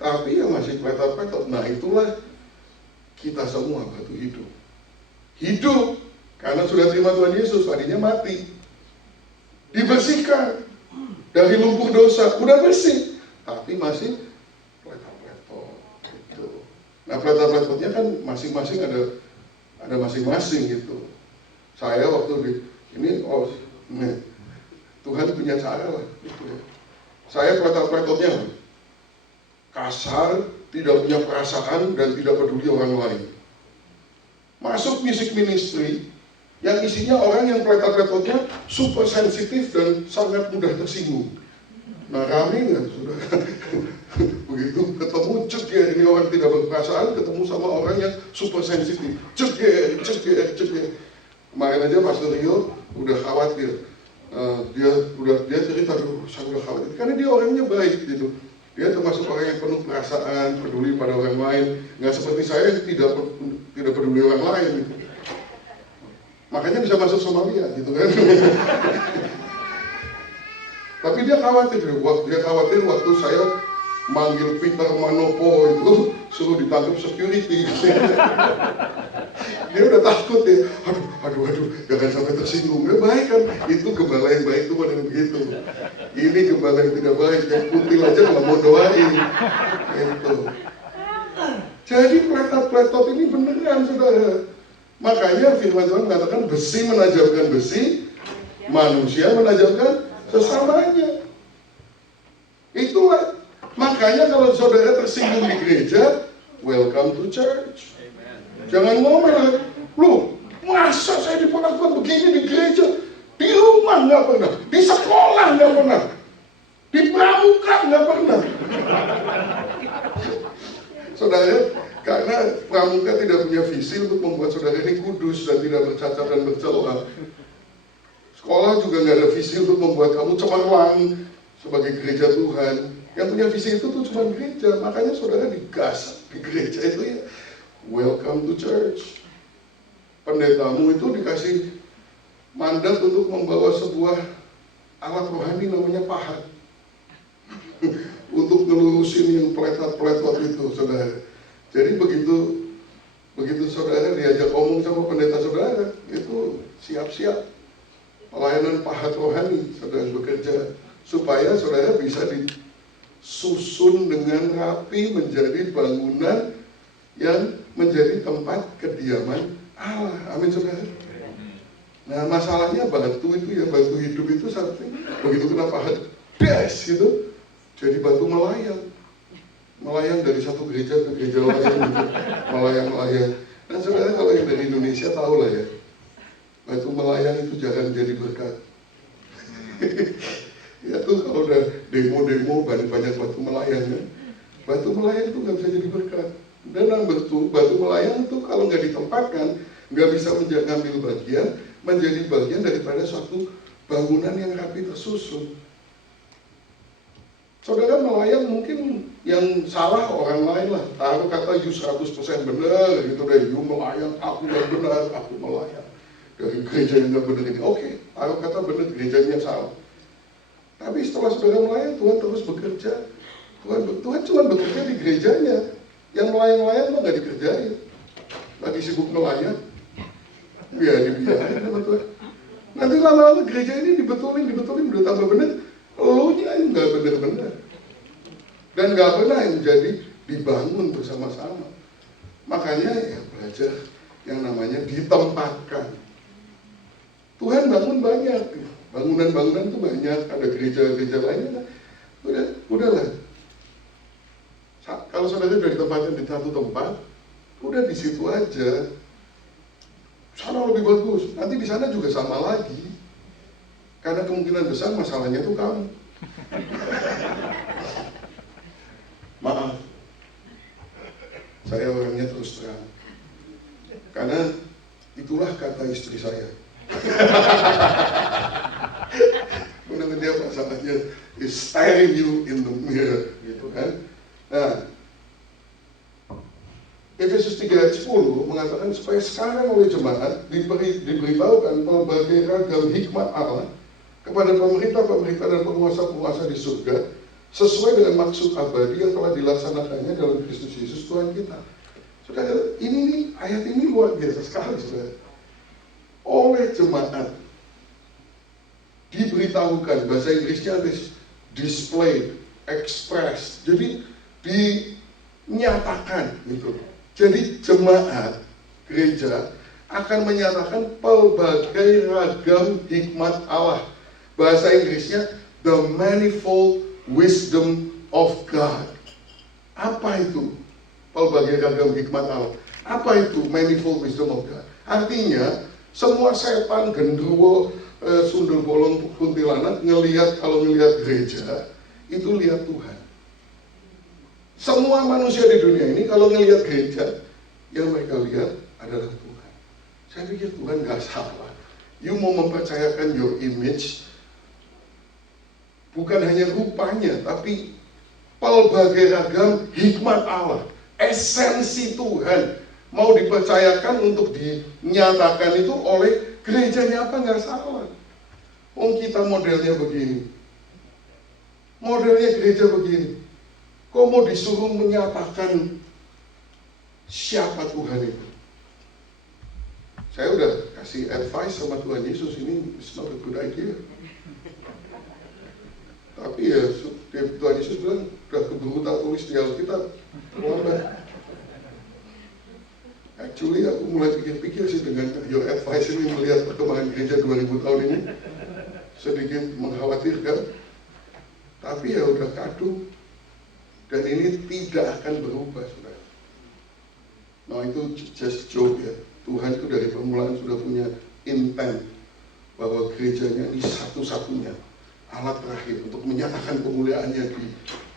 Tapi ya masih pletot. Nah itulah kita semua batu hidup. Hidup karena sudah terima Tuhan Yesus, tadinya mati. Dibersihkan dari lumpur dosa, udah bersih. Tapi masih pletot gitu. Nah pletot-pletotnya kan masing-masing ada masing-masing gitu. Saya waktu ini Tuhan punya cara lah gitu ya. Saya pletot-pletotnya kasar, tidak punya perasaan dan tidak peduli orang lain. Masuk music ministry yang isinya orang yang pletot-pletotnya super sensitif dan sangat mudah tersinggung. Nah rame nggak sudah? Begitu ketemu ceger, ini orang tidak berperasaan, ketemu sama orang yang super sensitif, ceger. Kemarin aja Pastor Rio udah khawatir, dia cerita, saya udah khawatir, karena dia orangnya baik gitu. Dia termasuk orang yang penuh perasaan, peduli pada orang lain, nggak seperti saya yang tidak peduli orang lain. Gitu. Makanya bisa masuk Somalia gitu kan. Tapi dia khawatir waktu saya manggil Peter Manopo itu suruh ditangkap security. Dia udah takut ya, aduh, jangan sampai tersinggung. Ya baik kan, itu gembala yang baik itu bukan yang begitu. Ini gembala yang tidak baik, yang kutil aja nggak mau doain. Gitu. Jadi pletot ini beneran saudara. Makanya firman Tuhan mengatakan besi menajamkan besi, manusia menajamkan sesamanya. Itulah. Makanya kalau saudara tersinggung di gereja, welcome to church. Jangan ngomel, loh masa saya diperlakukan begini di gereja, di rumah nggak pernah, di sekolah nggak pernah, di pramuka nggak pernah. Saudara, karena pramuka tidak punya visi untuk membuat saudara ini kudus dan tidak bercacat dan bercela. Sekolah juga nggak ada visi untuk membuat kamu cemerlang sebagai gereja Tuhan. Yang punya visi itu tuh cuma gereja. Makanya saudara digas di gereja itu ya, welcome to church. Pendetamu itu dikasih mandat untuk membawa sebuah alat rohani namanya pahat. Untuk ngelurusin yang pletot itu saudara. Jadi begitu saudara diajak ngomong sama pendeta saudara, itu siap-siap pelayanan pahat rohani saudara bekerja supaya saudara bisa disusun dengan rapi menjadi bangunan yang menjadi tempat kediaman Allah. Amin saudara. Nah masalahnya batu itu ya, batu hidup itu satu begitu kena pahat des gitu jadi batu melayang dari satu gereja ke gereja lain gitu. melayang. Dan saudara kalau yang dari Indonesia tahu lah ya, batu melayang itu jangan jadi berkat. Ya tuh kalau udah demo banyak batu melayang kan, batu melayang itu nggak bisa jadi berkat. Dan batu melayang itu kalau nggak ditempatkan nggak bisa mengambil bagian, menjadi bagian daripada suatu bangunan yang rapi tersusun. Saudara melayang mungkin yang salah orang lain lah, taruh kata you 100% benar gitu deh, you melayang, aku yang benar, aku melayang. Dari gereja yang nggak benar ini, oke, taruh kata benar, gerejanya salah. Tapi setelah saudara melayang, Tuhan terus bekerja. Tuhan cuma bekerja di gerejanya. Yang melayang-layang mah nggak dikerjain. Lagi sibuk melayang, ya dibiarin sama Tuhan. Nanti lama-lama gereja ini dibetulin, udah tambah benar. Elunya nggak benar-benar. Dan nggak pernah yang jadi dibangun bersama-sama. Makanya ya belajar yang namanya ditempatkan. Tuhan bangun banyak. Bangunan-bangunan itu banyak, ada gereja-gereja lainnya. Udahlah. Kalau saudara sudah ditempatkan di satu tempat, udah di situ aja. Sana lebih bagus. Nanti di sana juga sama lagi. Karena kemungkinan besar masalahnya itu kamu. Maaf. Saya orangnya terus terang. Karena itulah kata istri saya. Menurut dia masalahnya is staring you in the mirror gitu kan. Nah, 10 mengatakan supaya sekarang oleh jemaat diberitahukan berbagai ragam hikmat Allah kepada pemerintah-pemerintah dan penguasa-penguasa di surga sesuai dengan maksud abadi yang telah dilaksanakannya dalam Kristus Yesus Tuhan kita. Saudara, ini ayat ini luar biasa sekali, saudara. Oleh jemaat diberitahukan, bahasa Inggrisnya display, express, jadi dinyatakan gitu. Jadi jemaat gereja akan menyatakan pelbagai ragam hikmat Allah. Bahasa Inggrisnya the manifold wisdom of God. Apa itu pelbagai ragam hikmat Allah? Apa itu manifold wisdom of God? Artinya semua setan, genderuwo, sundel bolong, kuntilanak kalau ngelihat gereja itu lihat Tuhan. Semua manusia di dunia ini kalau ngelihat gereja, yang mereka lihat adalah Tuhan. Saya pikir Tuhan gak salah. You mau mempercayakan your image, bukan hanya rupanya, tapi pelbagai ragam hikmat Allah, esensi Tuhan, mau dipercayakan untuk dinyatakan itu oleh gerejanya, apa gak salah. Kita modelnya begini, modelnya gereja begini. Kok mau disuruh menyatakan siapa Tuhan itu? Saya udah kasih advice sama Tuhan Yesus, ini it's not a good idea. Tapi ya Tuhan Yesus bilang, udah keburu tak tulis di Alkitab, terlambat. Actually aku mulai pikir-pikir sih dengan your advice ini, melihat perkembangan gereja 2000 tahun ini sedikit mengkhawatirkan. Tapi ya udah kadung. Dan ini tidak akan berubah, saudara. Nah itu just joke ya. Tuhan itu dari permulaan sudah punya intent bahwa gerejanya ini satu-satunya alat terakhir untuk menyatakan kemuliaannya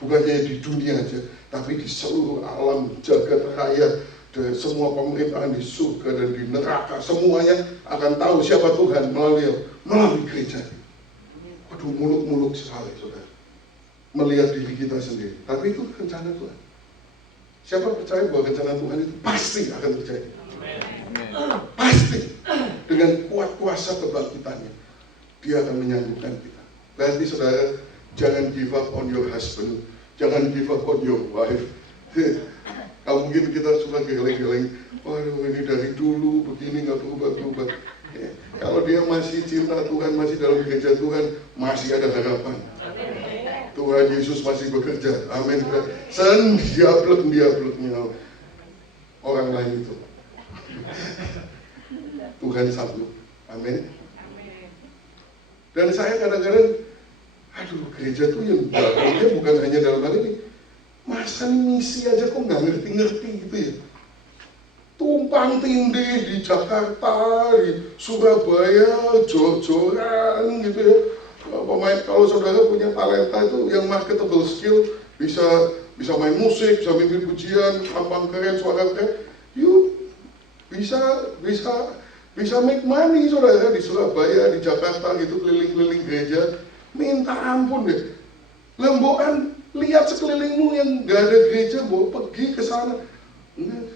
bukan hanya di dunia aja, tapi di seluruh alam jagat raya, dan semua pemerintahan di surga dan di neraka, semuanya akan tahu siapa Tuhan melalui gereja. Waduh, muluk-muluk sekali, saudara. Melihat diri kita sendiri, tapi itu rencana Tuhan. Siapa percaya bahwa rencana Tuhan itu pasti akan terjadi? Pasti. Dengan kuat kuasa kebangkitannya, Dia akan menyambutkan kita. Berarti saudara, jangan give up on your husband, jangan give up on your wife. Kalau mungkin kita suka geleng-geleng, waduh ini dari dulu begini nggak berubah-berubah. Kalau dia masih cinta Tuhan, masih dalam gereja Tuhan, masih ada harapan. Tuhan Yesus masih bekerja. Amin. Diablek-diableknya orang lain itu. Tuhan sanggup. Amin. Dan saya kadang-kadang, gereja tuh yang bagusnya bukan hanya dalam hal ini. Masa misi aja kok nggak ngerti-ngerti gitu ya. Tumpang tindih di Jakarta, di Surabaya, jor-joran gitu ya. Pemain, kalau saudara punya talenta itu yang marketable skill, bisa main musik, bisa mimpin pujian, tampang keren, suara keren, you bisa make money saudara di Surabaya, di Jakarta gitu, keliling-keliling gereja. Minta ampun deh, lembokan lihat sekelilingmu yang gak ada gereja, pergi ke sana. Enggak,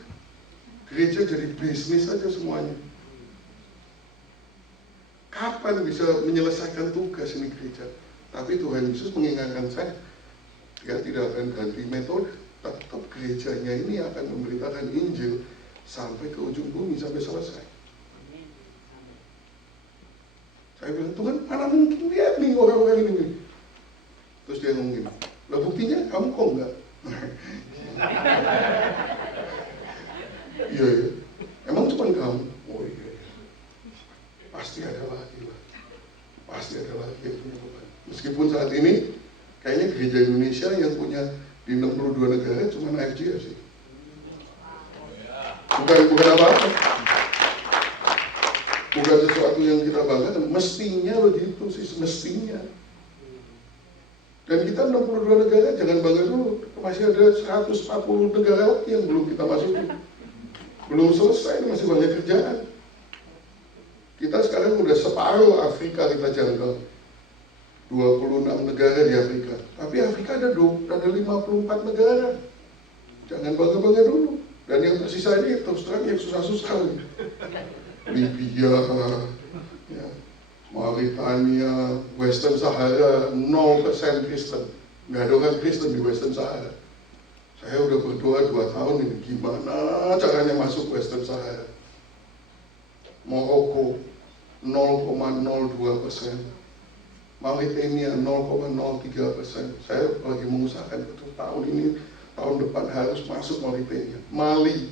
gereja jadi bisnis aja semuanya. Kapan bisa menyelesaikan tugas ini gereja? Tapi Tuhan Yesus mengingatkan saya, Dia tidak akan ganti metode. Tetap gerejanya ini akan memberitakan Injil sampai ke ujung bumi, sampai selesai. Saya bilang, Tuhan mana mungkin lihat nih orang-orang ini. Terus dia ngomongin, lah buktinya kamu kok enggak? Iya, emang cuma kamu? Oh iya. Pasti ada lagi lah. Pasti ada lagi yang punya beban. Meskipun saat ini kayaknya gereja Indonesia yang punya di 62 negara cuma AFJ sih. Bukan apa-apa. Bukan sesuatu yang kita banggakan. Mestinya begitu sih, mestinya. Dan kita 62 negara jangan bangga dulu. Masih ada 140 negara lagi yang belum kita masuki. Belum selesai, masih banyak kerjaan. Kita sekarang udah separuh Afrika kita jangkau. 26 negara di Afrika. Tapi Afrika ada 54 negara. Jangan bangga-bangga dulu. Dan yang tersisa ini terus terang yang susah-susah nih. Libya, ya, Mauritania, Western Sahara, 0% Kristen. Nggak ada orang Kristen di Western Sahara. Saya udah berdoa 2 tahun ini, gimana caranya masuk Western Sahara. Maroko, 0,02%. Mauritania, 0,03%. Saya lagi mengusahakan betul tahun ini, tahun depan harus masuk Mauritania. Mali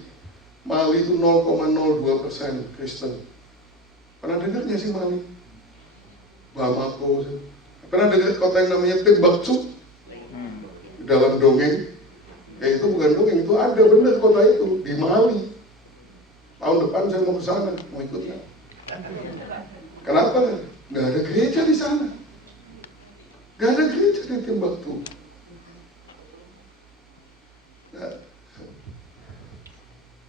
itu 0,02% Kristen. Pernah dengar nggak sih Mali? Bamako. Pernah dengar kota yang namanya Timbuktu? Dalam dongeng? Ya itu bukan dongeng, itu ada benar kota itu di Mali. Tahun depan saya mau ke sana, mau ikut nggak? Kenapa? Nggak ada gereja di sana. Nggak ada gereja di Timbuktu. Nah,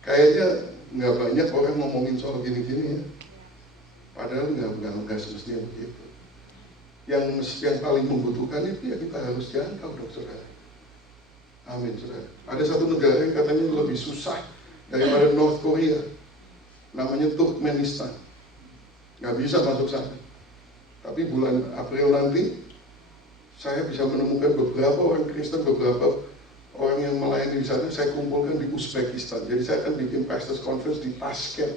kayaknya nggak banyak orang ngomongin soal gini-gini ya. Padahal nggak semestinya begitu. Yang paling membutuhkan itu ya kita harus jangkau dong saudara. Amin saudara. Ada satu negara yang katanya lebih susah daripada North Korea. Namanya Turkmenistan. Nggak bisa masuk sana. Tapi bulan April nanti saya bisa menemukan beberapa orang Kristen, beberapa orang yang melayani di sana. Saya kumpulkan di Uzbekistan. Jadi saya akan bikin pastors conference di Tashkent.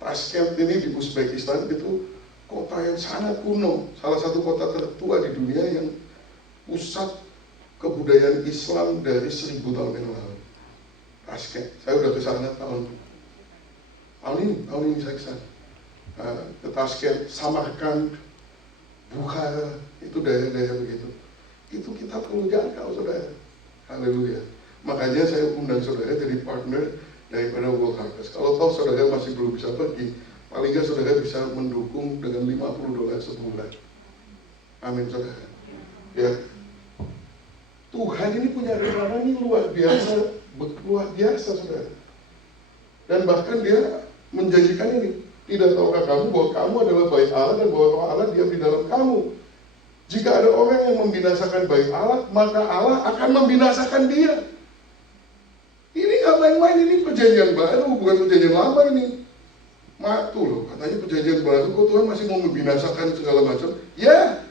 Tashkent ini di Uzbekistan itu kota yang sangat kuno, salah satu kota tertua di dunia yang pusat kebudayaan Islam dari 1000 tahun yang lalu. Tashkent, saya udah ke sana tahun ini saya ke sana. Ke Tashkent, Samarkand, Bukhara, itu daerah-daerah begitu. Itu kita perlu jangkau saudara. Haleluya. Makanya saya undang saudara jadi partner daripada World Harvest. Kalau toh saudara masih belum bisa pergi, paling nggak saudara bisa mendukung dengan $50 sebulan. Amin saudara. Ya, Tuhan ini punya rencana ini luar biasa saudara. Dan bahkan dia menjanjikan ini, tidak tahukah kamu bahwa kamu adalah bait Allah dan bahwa Roh Allah diam di dalam kamu. Jika ada orang yang membinasakan bait Allah, maka Allah akan membinasakan dia. Ini nggak main-main, ini perjanjian baru, bukan perjanjian lama ini. Tuh loh, katanya perjanjian baru, kok Tuhan masih mau membinasakan segala macam? Ya,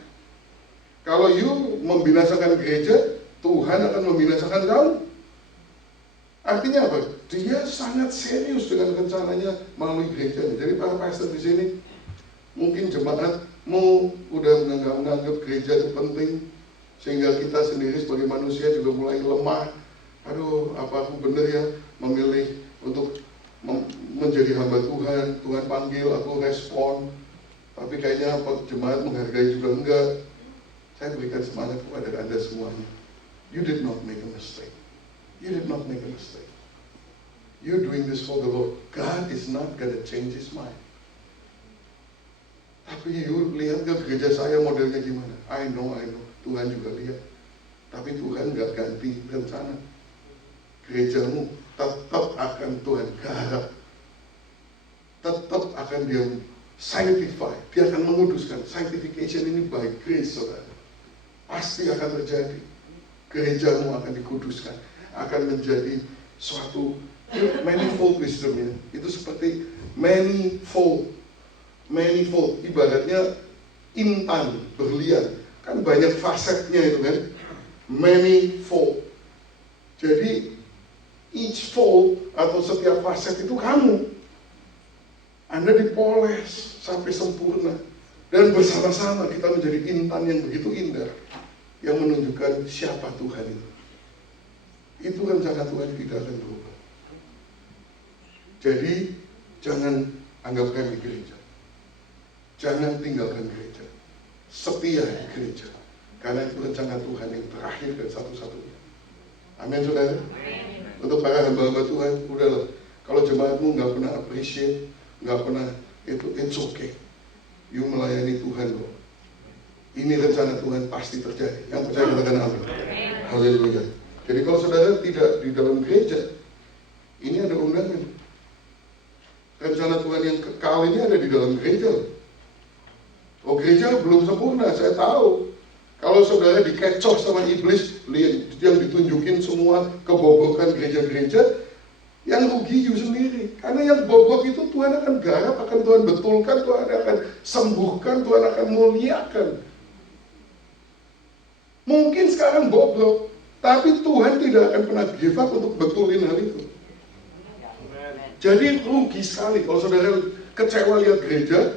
kalau you membinasakan gereja, Tuhan akan membinasakan kamu. Artinya apa? Dia sangat serius dengan rencananya melalui gereja. Jadi para pastor di sini, mungkin jemaatmu udah menganggap gereja itu penting, sehingga kita sendiri sebagai manusia juga mulai lemah. Aduh, apa aku benar ya memilih untuk menjadi hamba Tuhan, Tuhan panggil, aku respon, tapi kayaknya jemaat menghargai juga enggak. Saya berikan semangat kepada Anda semuanya. You did not make a mistake. You did not make a mistake. You're doing this for the Lord. God is not going to change His mind. Tapi you lihat ke gereja saya modelnya gimana? I know. Tuhan juga lihat. Tapi Tuhan nggak ganti rencana. Gerejamu tetap akan Tuhan garap. Tetap akan Dia sanctify. Dia akan menguduskan. Sanctification ini by grace, saudara. Pasti akan terjadi. Gerejamu akan dikuduskan. Akan menjadi suatu manifold wisdomnya. Itu seperti manifold. Ibaratnya intan, berlian. Kan banyak fasetnya itu kan. Manifold. Jadi each fold atau setiap faset itu kamu. Anda dipoles sampai sempurna. Dan bersama-sama kita menjadi intan yang begitu indah. Yang menunjukkan siapa Tuhan itu. Itu rencana Tuhan tidak akan berubah. Jadi jangan anggap remeh gereja. Jangan tinggalkan gereja. Setia di gereja. Karena itu rencana Tuhan yang terakhir dan satu-satunya. Amin saudara. Untuk para hamba-hamba Tuhan, udahlah. Kalau jemaatmu nggak pernah appreciate, nggak pernah itu, it's okay. You melayani Tuhan loh. Ini rencana Tuhan pasti terjadi. Yang percaya katakan amin. Haleluya. Jadi kalau saudara tidak di dalam gereja, ini ada undangan. Rencana Tuhan yang kekal ini ada di dalam gereja. Oh, gereja belum sempurna, saya tahu. Kalau saudara dikecoh sama iblis, lihat yang ditunjukin semua kebobrokan gereja-gereja, Yang rugi you sendiri. Karena yang bobrok itu Tuhan akan garap, akan Tuhan betulkan, Tuhan akan sembuhkan, Tuhan akan muliakan. Mungkin sekarang bobrok, tapi Tuhan tidak akan pernah give up untuk betulin hal itu. Jadi rugi sekali kalau saudara kecewa lihat gereja,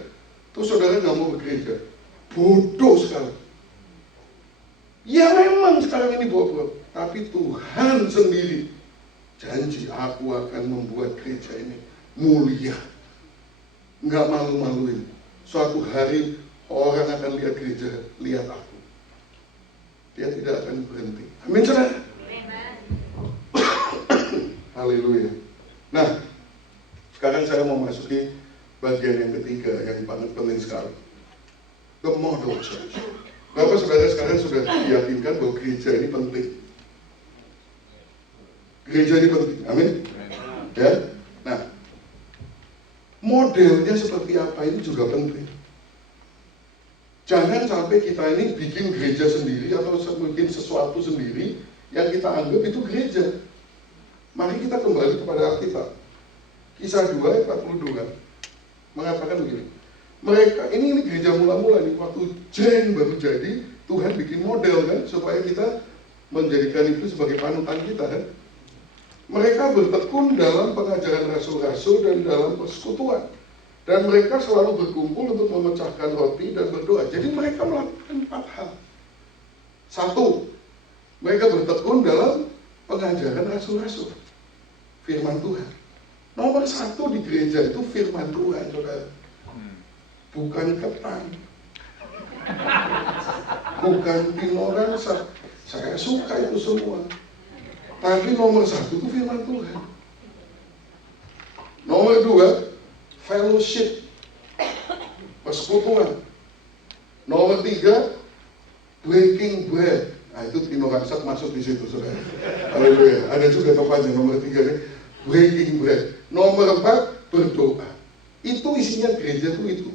terus saudara nggak mau ke gereja. Bodoh sekali. Ya memang sekarang ini bobrok, tapi Tuhan sendiri janji, aku akan membuat gereja ini mulia. Nggak malu-maluin. Suatu hari orang akan lihat gereja, lihat aku. Dia tidak akan berhenti. Amin, saudara. Haleluya. Nah, sekarang saya mau masuki bagian yang ketiga yang paling penting sekali. The model church. Bapak saudara sekarang sudah diyakinkan bahwa gereja ini penting. Gereja ini penting, amin? Ya, nah, modelnya seperti apa ini juga penting. Jangan sampai kita ini bikin gereja sendiri atau bikin sesuatu sendiri yang kita anggap itu gereja. Mari kita kembali kepada Alkitab. Kisah 2 ayat 42 mengatakan begini. Mereka ini gereja mula-mula nih, waktu Jeng baru jadi, Tuhan bikin model kan supaya kita menjadikan itu sebagai panutan kita kan. Mereka bertekun dalam pengajaran rasul-rasul dan dalam persekutuan. Dan mereka selalu berkumpul untuk memecahkan roti dan berdoa. Jadi mereka melakukan 4 hal. 1, mereka bertekun dalam pengajaran rasul-rasul. Firman Tuhan. Nomor 1 di gereja itu firman Tuhan, saudara. Bukan ketan. Bukan pinoran. Saya suka itu semua. Tapi nomor 1 itu firman Tuhan. Nomor 2, fellowship, persekutuan. Nomor 3, breaking bread. Nah itu Tino Raksat masuk di situ, saudara. Haleluya. Ada juga tempatnya nomor 3 nih, breaking bread. Nomor 4, berdoa. Itu isinya gereja itu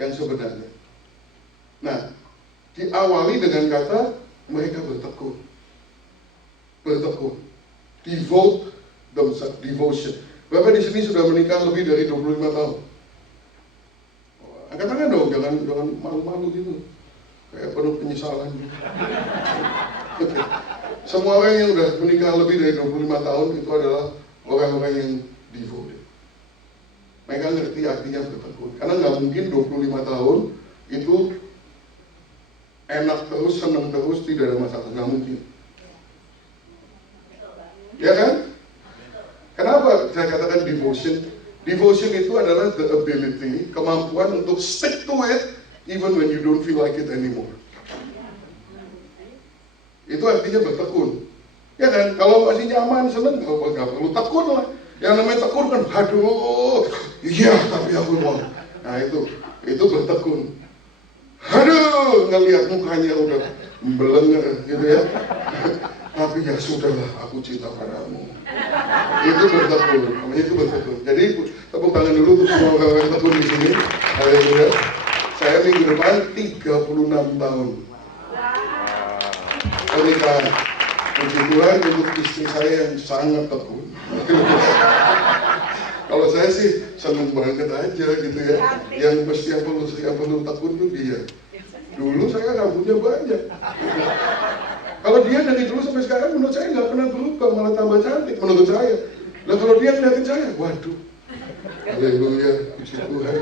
yang sebenarnya. Nah, diawali dengan kata mereka bertekun. Devote themselves, devotion. Bapak di sini sudah menikah lebih dari 25 tahun. Angkat tangan dong, jangan malu-malu gitu. Kayak penuh penyesalan. Semua orang yang sudah menikah lebih dari 25 tahun itu adalah orang-orang yang devoted. Mereka ngerti artinya bertekun. Karena nggak mungkin 25 tahun itu enak terus, senang terus, tidak ada masalah. Nggak mungkin. Ya kan? Kenapa saya katakan devotion? Devotion itu adalah the ability, kemampuan untuk stick to it even when you don't feel like it anymore. Itu artinya bertekun. Ya kan? Kalau masih nyaman, seneng, nggak perlu tekun lah. Yang namanya tekun kan, aduh, iya tapi aku mau. Nah itu bertekun. Aduh, ngelihat mukanya udah membelenger gitu ya. Tapi ya sudahlah, aku cinta padamu. Itu bertekun, namanya itu bertekun. Jadi tepuk tangan dulu untuk semua orang yang tekun di sini. Haleluya. Saya minggu depan 36 tahun pernikahan. Puji Tuhan untuk istri saya yang sangat tekun. Kalau saya sih seneng banget aja gitu ya. Yang perlu tekun tuh dia. Dulu saya rambutnya banyak. Kalau dia dari dulu sampai sekarang menurut saya nggak pernah berubah, malah tambah cantik menurut saya. Nah kalau dia ngeliatin saya, waduh, haleluya, puji Tuhan.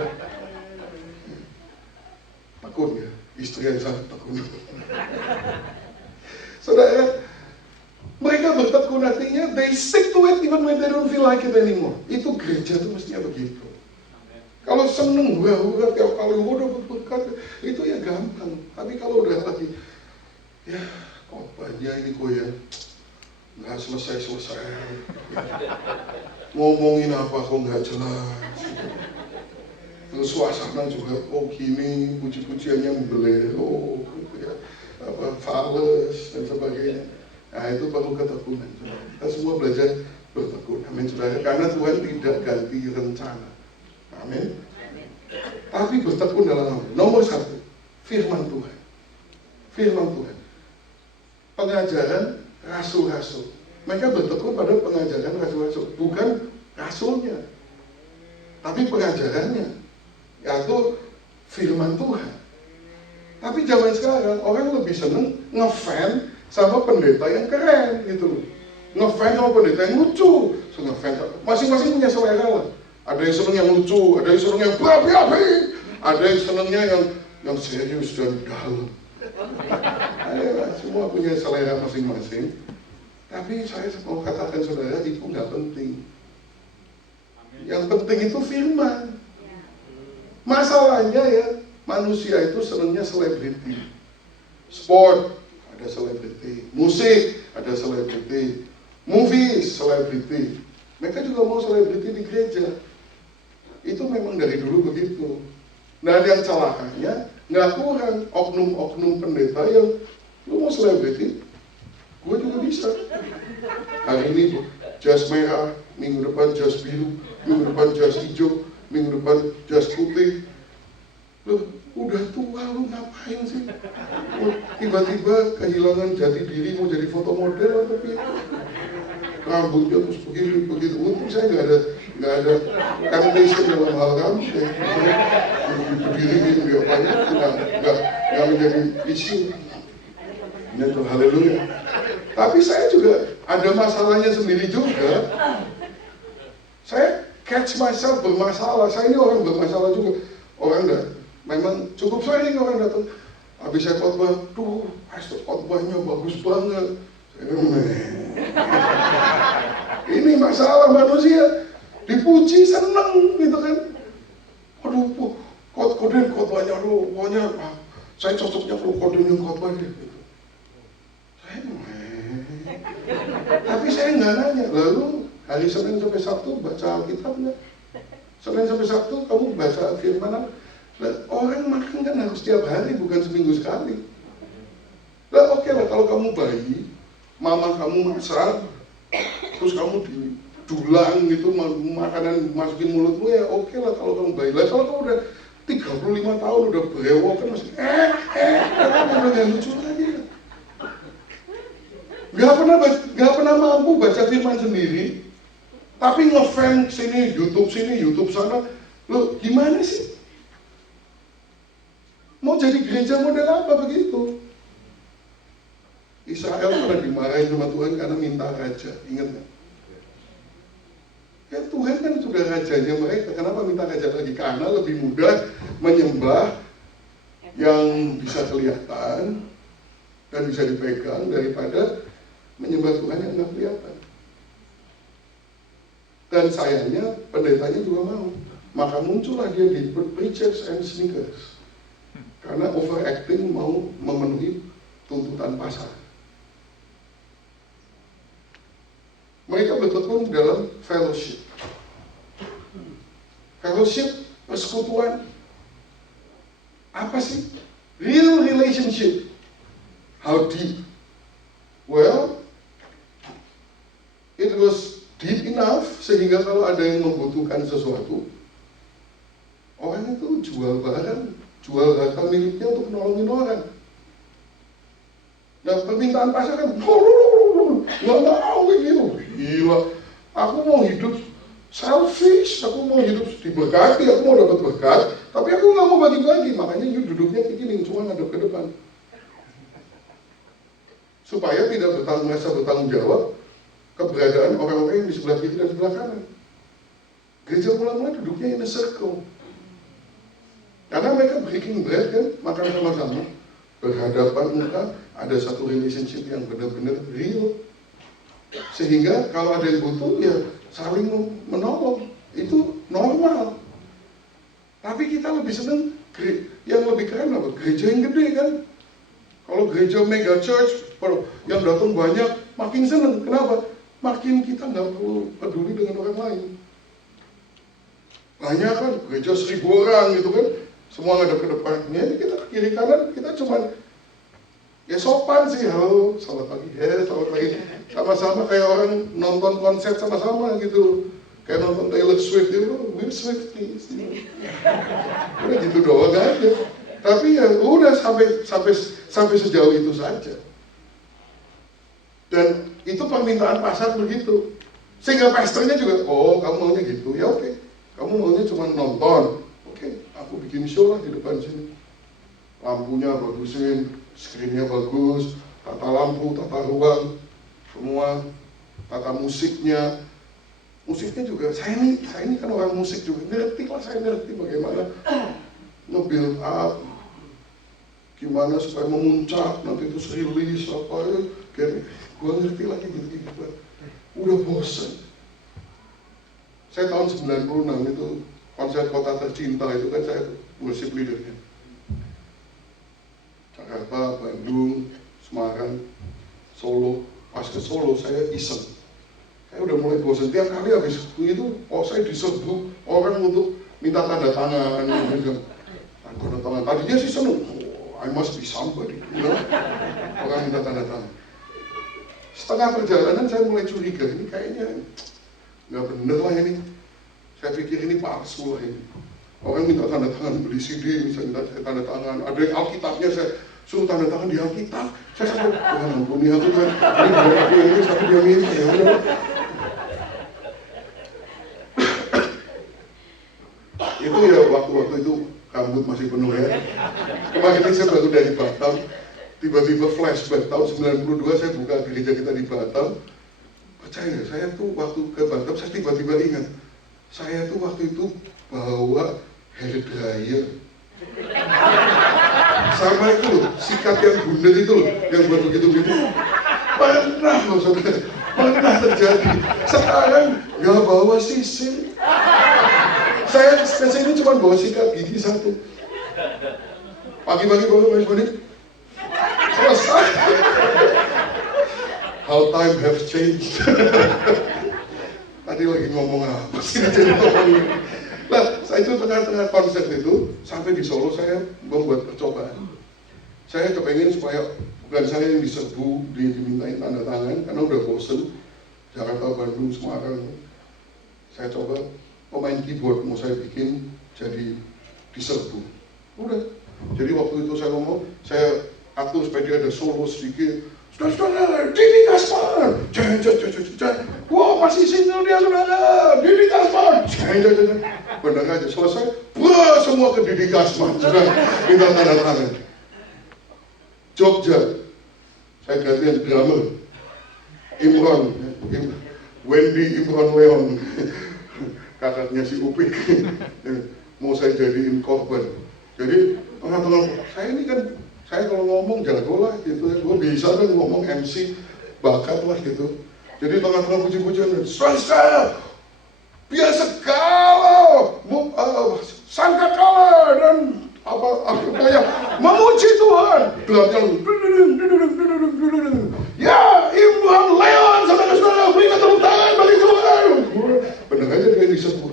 Tekun ya, istri yang sangat tekun. Saudara, mereka bertekun artinya they stick to it even when they don't feel like it anymore. Itu gereja tuh mestinya begitu. Kalau seneng hura-hura tiap kali udah berkat, itu ya gampang. Tapi kalau udah lagi, ya khotbahnya ini kok ya nggak selesai. Ngomongin apa kok nggak jelas. Terus suasana juga gini, puji-pujiannya membelero, gitu ya, fales dan sebagainya. Nah itu perlu ketekunan. Kita semua belajar bertekun. Amin saudara. Karena Tuhan tidak ganti rencana. Amin. Tapi bertekun dalam nomor 1, firman Tuhan. Pengajaran rasul-rasul. Mereka bertekun pada pengajaran rasul-rasul, bukan rasulnya, tapi pengajarannya, yaitu firman Tuhan. Tapi zaman sekarang orang lebih seneng ngefan sama pendeta yang keren gitu. Ngefan sama pendeta yang lucu. So, ngefan masing-masing punya selera lah. Ada yang seneng yang lucu, ada yang seneng yang berapi-api, ada yang senengnya yang serius dan dalam. Ayolah, semua punya selera masing-masing. Tapi saya mau katakan saudara, itu nggak penting. Yang penting itu firman. Masalahnya ya, manusia itu senangnya selebriti. Sport, ada selebriti. Musik, ada selebriti. Movies, selebriti. Mereka juga mau selebriti di gereja. Itu memang dari dulu begitu. Dan yang celakanya, nggak kurang oknum-oknum pendeta yang, lu mau selebriti? Gue juga bisa. Hari ini jas merah, minggu depan jas biru, minggu depan jas hijau, minggu depan jas putih. Loh, udah tua lu ngapain sih? Tiba-tiba kehilangan jati diri mau jadi foto model tapi rambutnya terus begitu. Untung saya nggak ada temptation dalam hal rambut ya. Berdiri gitu dia banyak nggak menjadi isu. Itu haleluya. Tapi saya juga ada masalahnya sendiri juga. Saya catch myself bermasalah. Saya ini orang bermasalah juga. Orang memang cukup sering orang datang. Habis saya khotbah, pastor khotbahnya bagus banget. Ini masalah manusia. Dipuji seneng gitu kan. Aduh, khotbahnya pokoknya saya cocoknya kalau khotbah yang khotbah gitu. Tapi saya nggak nanya, lalu hari Senin sampai Sabtu baca Alkitab nggak? Senin sampai Sabtu kamu baca firman apa? Orang makan kan harus setiap hari, bukan seminggu sekali. Lah oke lah, kalau kamu bayi, mama kamu masak, terus kamu didulang gitu, makanan masukin mulutmu ya oke lah kalau kamu bayi. Lah kalau kamu udah 35 tahun, udah berewok kan masih udah gak lucu lagi kan? Gak pernah mampu baca firman sendiri, tapi ngefans sini, YouTube sana. Loh, gimana sih? Mau jadi gereja model apa begitu? Israel pernah dimarahin sama Tuhan karena minta raja, ingat gak? Ya Tuhan kan sudah rajanya mereka, kenapa minta raja lagi? Karena lebih mudah menyembah yang bisa kelihatan dan bisa dipegang daripada menyembah Tuhan yang nggak kelihatan. Dan sayangnya pendetanya juga mau. Maka muncullah dia di preachers and sneakers. Karena overacting mau memenuhi tuntutan pasar. Mereka bertekun dalam fellowship. Fellowship, persekutuan. Apa sih? Real relationship. How deep? Well, it was deep enough sehingga kalau ada yang membutuhkan sesuatu, orang itu jual barang, jual harta miliknya untuk nolongin orang. Nah permintaan pasar kan, nggak mau gitu, gila. Aku mau hidup selfish, aku mau hidup diberkati, aku mau dapat berkat, tapi aku nggak mau bagi-bagi, makanya duduknya kayak gini, cuma ngadep ke depan. Supaya tidak merasa bertanggung jawab keberadaan orang-orang yang di sebelah kiri dan sebelah kanan. Gereja mula-mula duduknya in a circle. Karena mereka breaking bread kan, makan sama-sama, berhadapan muka, ada satu relationship yang benar-benar real. Sehingga kalau ada yang butuh, ya saling menolong. Itu normal. Tapi kita lebih senang, yang lebih keren apa? Gereja yang gede kan. Kalau gereja mega church, yang datang banyak, makin seneng. Kenapa? Makin kita nggak perlu peduli dengan orang lain. Banyak kan, gereja 1000 orang gitu kan, semua ngadep ke depan. Ini kita ke kiri kanan, kita cuman ya sopan sih, halo, selamat pagi, selamat pagi. Sama-sama kayak orang nonton konser sama-sama gitu. Kayak nonton Taylor Swift gitu, we're Swifties. Udah gitu doang aja. Tapi ya udah sampai sejauh itu saja. Dan itu permintaan pasar begitu. Sehingga pastornya juga, oh kamu maunya gitu, ya oke. Kamu maunya cuma nonton, oke. Aku bikin show lah di depan sini. Lampunya bagusin, screennya bagus, tata lampu, tata ruang, semua, tata musiknya. Musiknya juga, saya ini kan orang musik juga, ngerti lah, saya ngerti bagaimana nge-build up, gimana supaya memuncak, nanti terus rilis apa ya, kayak gue ngerti lagi gitu-gitu. Udah bosan. Saya tahun 96 itu konser Kota Tercinta itu kan saya worship leadernya. Jakarta, Bandung, Semarang, Solo. Pas ke Solo saya iseng. Saya udah mulai bosan. Tiap kali habis itu, saya diserbu orang untuk minta tanda tangan. Tanda tangan. Tadinya sih seneng. Oh, I must be somebody. You know? Orang minta tanda tangan. Setengah perjalanan saya mulai curiga, ini kayaknya nggak bener lah ini. Saya pikir ini palsu lah ini. Orang minta tanda tangan, beli CD, misalnya saya tanda tangan. Ada yang Alkitabnya saya suruh tanda tangan di Alkitab. Saya sampai, Tuhan ampuni aku kan. Ini dari aku ini, tapi dia minta ya udah. Itu ya waktu-waktu itu rambut masih penuh ya. Kemarin ini saya baru dari Batam. Tiba-tiba flashback tahun 92 saya buka gereja kita di Batam. Percaya saya tuh waktu ke Batam saya tiba-tiba ingat, saya tuh waktu itu bawa hair dryer sama itu loh, sikat yang bundar itu loh, yang buat begitu-begitu. Pernah loh saudara, pernah terjadi. Sekarang nggak bawa sisir. Saya kesini cuma bawa sikat gigi satu. Pagi-pagi bawa manis-manis. Selesai. How time have changed. Tadi lagi ngomong apa sih? Nah, saya itu tengah-tengah konser itu sampai di Solo saya membuat percobaan. Saya kepengen supaya bukan saya yang diserbu, dimintain tanda tangan karena udah bosen. Jakarta, Bandung, Semarang. Saya coba pemain keyboard mau saya bikin jadi diserbu. Udah. Jadi waktu itu saya ngomong, saya atur supaya dia ada solo sedikit. Saudara, Didi Gaspar, wah masih single dia saudara, Didi Gaspar, benar aja selesai, wah semua ke Didi Gaspar, sudah minta tanda tangan. Jogja, saya gantian drummer, Imron, Wendy Imron Leon, kakaknya si Upik, mau saya jadiin korban. Jadi tengah-tengah, saya ini kan saya kalau ngomong jago lah gitu, gue bisa kan ngomong MC, bakat lah gitu. Jadi tengah-tengah puji-pujian, saudara, biasa kalau sangka kalah dan apa ya, memuji Tuhan. Drumnya ya, Imran Leon, saudara-saudara, berikan tepuk tangan bagi Tuhan. Benar aja dia disebut.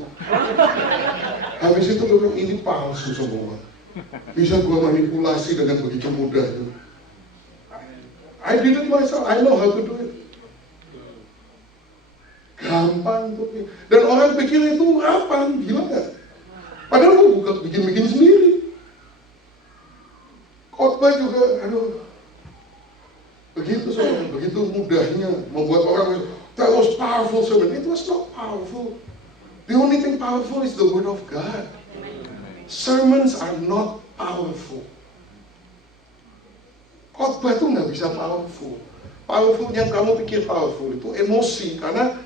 Habis itu gue bilang, ini palsu semua. Bisa gue manipulasi dengan begitu mudah. I did it myself, I know how to do it. Gampang tuh. Dan orang pikir itu apa? Gila gak? Padahal gue bukan bikin-bikin sendiri. Khotbah juga, aduh. Begitu soalnya, begitu mudahnya membuat orang, that was powerful sermon. It was not powerful. The only thing powerful is the word of God. Sermons are not powerful. Khotbah itu nggak bisa powerful. Powerful yang kamu pikir powerful itu emosi, karena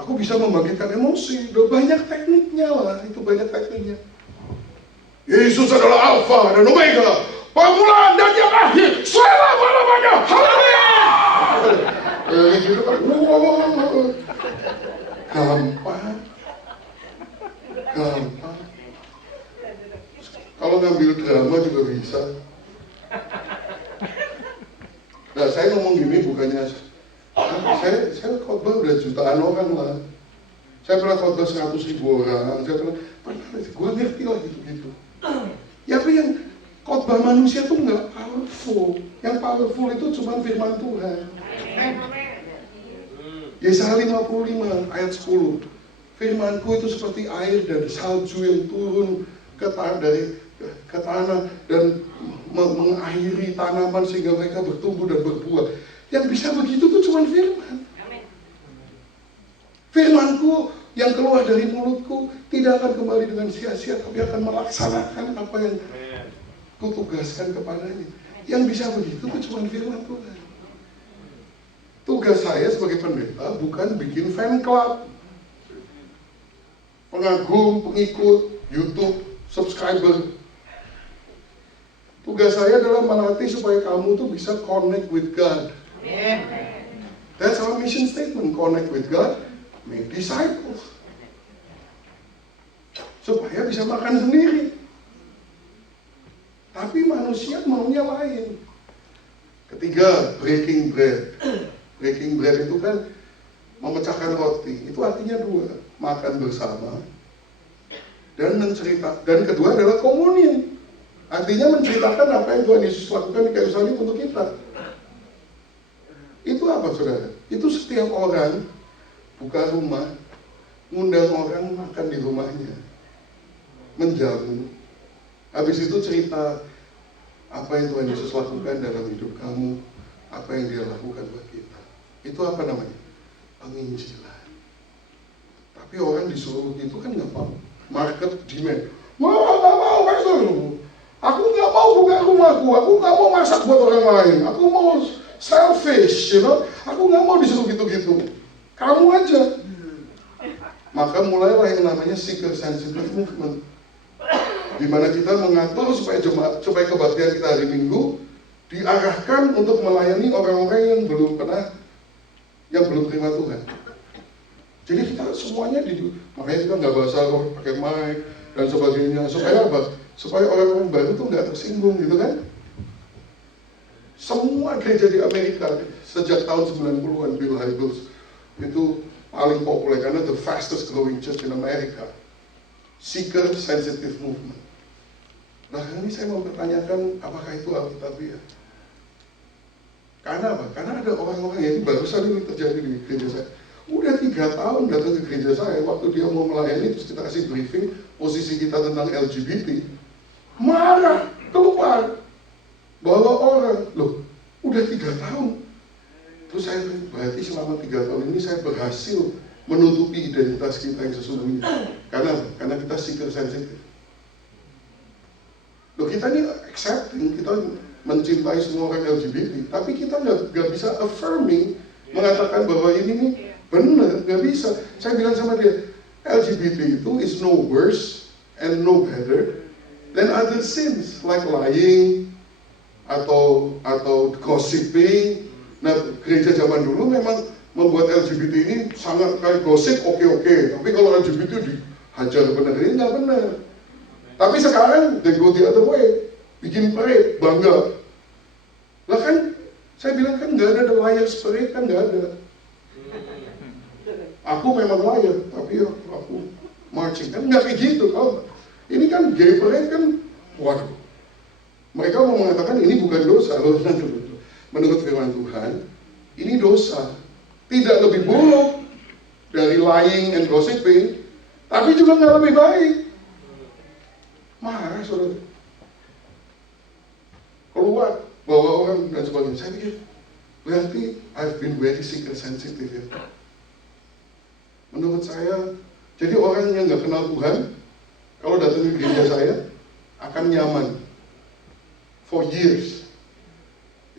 aku bisa membangkitkan emosi. Udah banyak tekniknya lah, itu banyak tekniknya. Yesus adalah Alfa dan Omega, permulaan dan yang akhir, selama-lamanya. Haleluya! Gitu kan, gampang. Kalau ngambil drama juga bisa. Nah, saya ngomong gini bukannya saya khotbah udah jutaan orang lah. Saya pernah khotbah 100.000 orang. Saya pernah gue ngerti lah gitu-gitu. Ya, tapi yang khotbah manusia tuh nggak powerful. Yang powerful itu cuma firman Tuhan. Yesaya 55 ayat 10. Firmanku itu seperti air dari salju yang turun ke tanah dan mengairi tanaman sehingga mereka bertumbuh dan berbuah. Yang bisa begitu tuh cuma firman. Firmanku yang keluar dari mulutku tidak akan kembali dengan sia-sia, tapi akan melaksanakan apa yang kutugaskan kepadanya. Yang bisa begitu tuh cuma firman Tuhan. Tugas saya sebagai pendeta bukan bikin fan club, pengagum, pengikut, YouTube, subscriber. Tugas saya adalah melatih supaya kamu tuh bisa connect with God. That's our mission statement, connect with God, make disciples. Supaya bisa makan sendiri. Tapi manusia maunya lain. Ketiga, breaking bread. Breaking bread itu kan memecahkan roti. Itu artinya dua, makan bersama dan mencerita. Dan kedua adalah komunion. Artinya menceritakan apa yang Tuhan Yesus lakukan di kayu salib untuk kita. Itu apa, saudara? Itu setiap orang buka rumah, ngundang orang makan di rumahnya, menjamu. Habis itu cerita apa yang Tuhan Yesus lakukan dalam hidup kamu, apa yang Dia lakukan buat kita. Itu apa namanya? Penginjilan. Tapi orang disuruh itu kan nggak mau. Market demand. Nggak mau, pastor. Aku nggak mau buka rumahku. Aku nggak mau masak buat orang lain. Aku mau selfish, Aku nggak mau disuruh gitu-gitu. Kamu aja. Maka mulailah yang namanya seeker sensitive movement, di mana kita mengatur supaya kebaktian kita hari Minggu diarahkan untuk melayani orang-orang yang belum terima Tuhan. Jadi kita semuanya makanya kita nggak bahasa roh pakai mic dan sebagainya. Supaya apa? Supaya orang-orang baru tuh nggak tersinggung, gitu kan? Semua gereja di Amerika sejak tahun 90-an, Bill Hybels itu paling populer karena the fastest growing church in America. Seeker sensitive movement. Nah, ini saya mau bertanyakan apakah itu Alkitabiah? Karena apa? Karena ada orang-orang yang ini barusan ini terjadi di gereja saya. Udah 3 tahun datang ke gereja saya, waktu dia mau melayani terus kita kasih briefing posisi kita tentang LGBT, marah, keluar, bawa orang. Loh, udah 3 tahun. Terus saya berarti selama 3 tahun ini saya berhasil menutupi identitas kita yang sesungguhnya. Karena kita seeker sensitive. Loh, kita ini accepting, kita mencintai semua orang LGBT, tapi kita nggak bisa affirming, mengatakan bahwa ini nih benar, nggak bisa. Saya bilang sama dia, LGBT itu is no worse and no better than other sins like lying atau gossiping. Nah, gereja zaman dulu memang membuat LGBT ini sangat kayak gosip, oke. Tapi kalau LGBT dihajar benar, ini nggak benar. Tapi sekarang they go the other way, bikin parade, bangga. Lah kan, saya bilang kan nggak ada the liars parade, kan nggak ada. Aku memang liar, tapi aku marching, kan nggak kayak gitu. Kalau ini kan gay parade kan, waduh. Mereka mau mengatakan ini bukan dosa, loh. Menurut firman Tuhan, ini dosa. Tidak lebih buruk dari lying and gossiping, tapi juga nggak lebih baik. Marah, saudara. Keluar, bawa orang dan sebagainya. Saya pikir, berarti I've been very seeker sensitive ya. Menurut saya, jadi orang yang nggak kenal Tuhan, kalau datang ke gereja saya, akan nyaman. For years.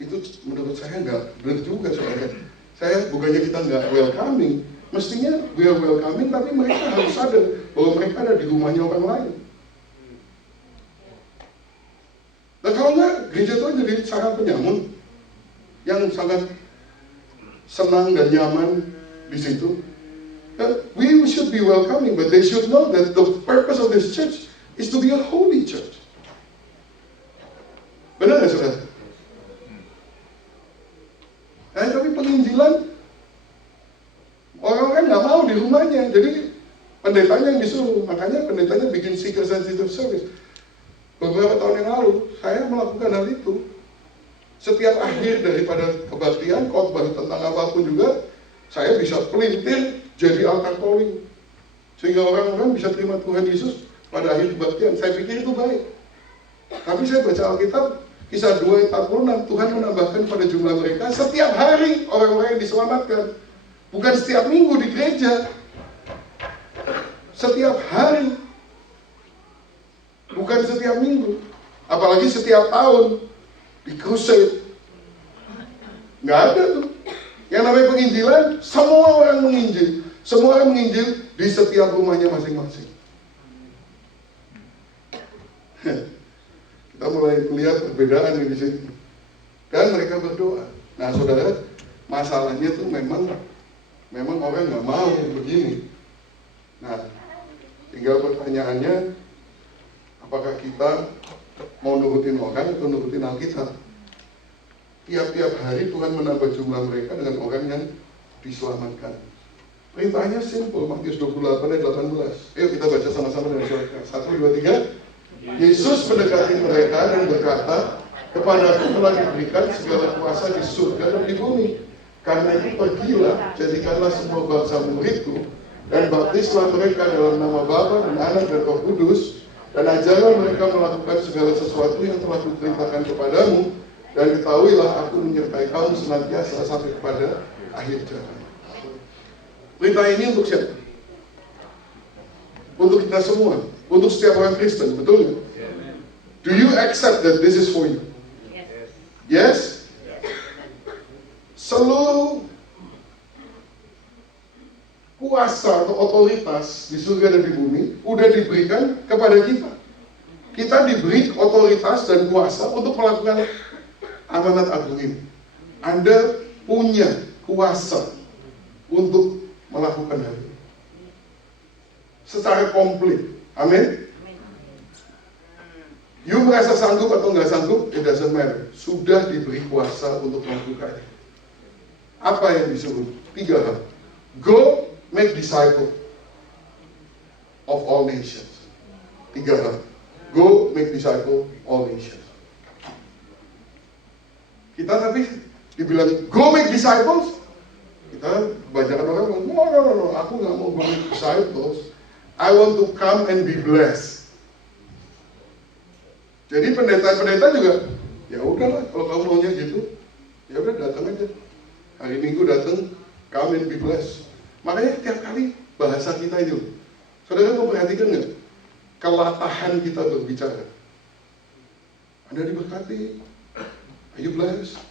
Itu menurut saya nggak benar juga, saudara. Saya bukannya kita nggak welcoming, mestinya we are welcoming, tapi mereka harus sadar bahwa mereka ada di rumahnya orang lain. Nah kalau nggak, gereja itu jadi sarang penyamun yang sangat senang dan nyaman di situ. We should be welcoming, but they should know that the purpose of this church is to be a holy church. Benar nggak, saudara? Tapi penginjilan, orang-orang nggak mau di rumahnya, jadi pendetanya yang disuruh. Makanya pendetanya bikin seeker sensitive service. Beberapa tahun yang lalu, saya melakukan hal itu. Setiap akhir daripada kebaktian, khotbah tentang apapun juga, saya bisa pelintir jadi altar calling. Sehingga orang-orang bisa terima Tuhan Yesus pada akhir kebaktian. Saya pikir itu baik. Tapi saya baca Alkitab, Kisah 2 ayat 46, Tuhan menambahkan pada jumlah mereka setiap hari orang-orang yang diselamatkan. Bukan setiap minggu di gereja. Setiap hari. Bukan setiap minggu. Apalagi setiap tahun. Di crusade. Nggak ada tuh. Yang namanya penginjilan, semua orang menginjil. Semua orang menginjil di setiap rumahnya masing-masing. Kita mulai melihat perbedaan di sini. Dan mereka berdoa. Nah saudara, masalahnya tuh memang orang nggak mau begini. Nah, tinggal pertanyaannya, apakah kita mau nurutin orang atau nurutin Alkitab? Tiap-tiap hari Tuhan menambah jumlah mereka dengan orang yang diselamatkan. Perintahnya simple, Matius 28 ayat 18. Ayo kita baca sama-sama dengan suara keras. 1, 2, 3. Yesus mendekati mereka dan berkata, kepadaku telah diberikan segala kuasa di surga dan di bumi. Karena itu pergilah, jadikanlah semua bangsa muridku, dan baptislah mereka dalam nama Bapa dan Anak dan Roh Kudus, dan ajarlah mereka melakukan segala sesuatu yang telah kuperintahkan kepadamu, dan ketahuilah aku menyertai kamu senantiasa sampai kepada akhir zaman. Perintah ini untuk siapa? Untuk kita semua, untuk setiap orang Kristen, betul? Do you accept that this is for you? Yes? Seluruh kuasa atau otoritas di surga dan di bumi udah diberikan kepada kita. Kita diberi otoritas dan kuasa untuk melakukan amanat agung ini. Anda punya kuasa untuk melakukan hal ini secara komplit. Amin. You merasa sanggup atau nggak sanggup, it doesn't matter. Sudah diberi kuasa untuk melakukannya. Apa yang disuruh? 3 hal. Go make disciple of all nations. 3 hal. Go make disciple all nations. Kita tapi dibilang go make disciples, kita kebanyakan orang bilang, no, aku nggak mau go make disciples. I want to come and be blessed. Jadi pendeta-pendeta juga, ya udahlah kalau kamu maunya gitu, ya udah datang aja. Hari Minggu datang, come and be blessed. Makanya tiap kali bahasa kita itu, saudara mau perhatikan nggak? Kelatahan kita berbicara. Anda diberkati. Are you blessed?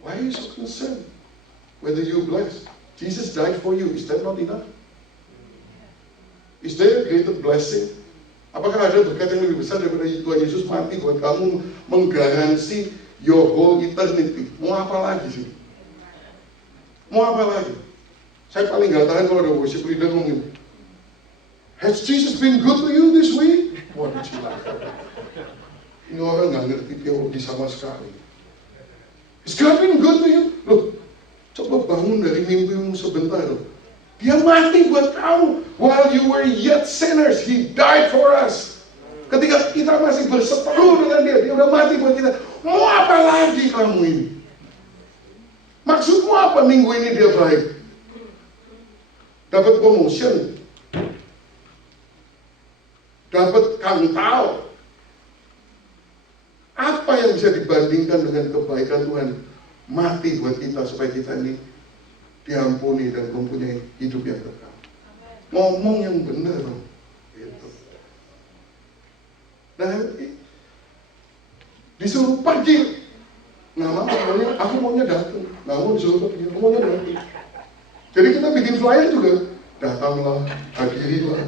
Why are you so concerned whether you're blessed? Jesus died for you. Is that not enough? Is there a greater blessing? Apakah ada berkat yang lebih besar daripada Tuhan Yesus mati buat kamu menggaransi your whole eternity? Mau apa lagi sih? Mau apa lagi? Saya paling gak tahan kalau ada worship leader ngomong, has Jesus been good to you this week? Wah, dicilahkan. Ini orang gak ngerti teologi sama sekali. Has God been good to you? Loh, coba bangun dari mimpimu sebentar loh. Dia mati buat kamu. While you were yet sinners, He died for us. Ketika kita masih berseteru dengan Dia udah mati buat kita. Mau apa lagi kamu ini? Maksudmu apa minggu ini dia baik? Dapat promotion, dapat kantau. Apa yang bisa dibandingkan dengan kebaikan Tuhan mati buat kita supaya kita ini diampuni dan mempunyai hidup yang kekal. Ngomong yang benar dong. Gitu. Nah, disuruh pergi. Nah, aku maunya datang. Nah, mau disuruh pergi. Aku maunya datang. Jadi kita bikin flyer juga. Datanglah, hadirilah.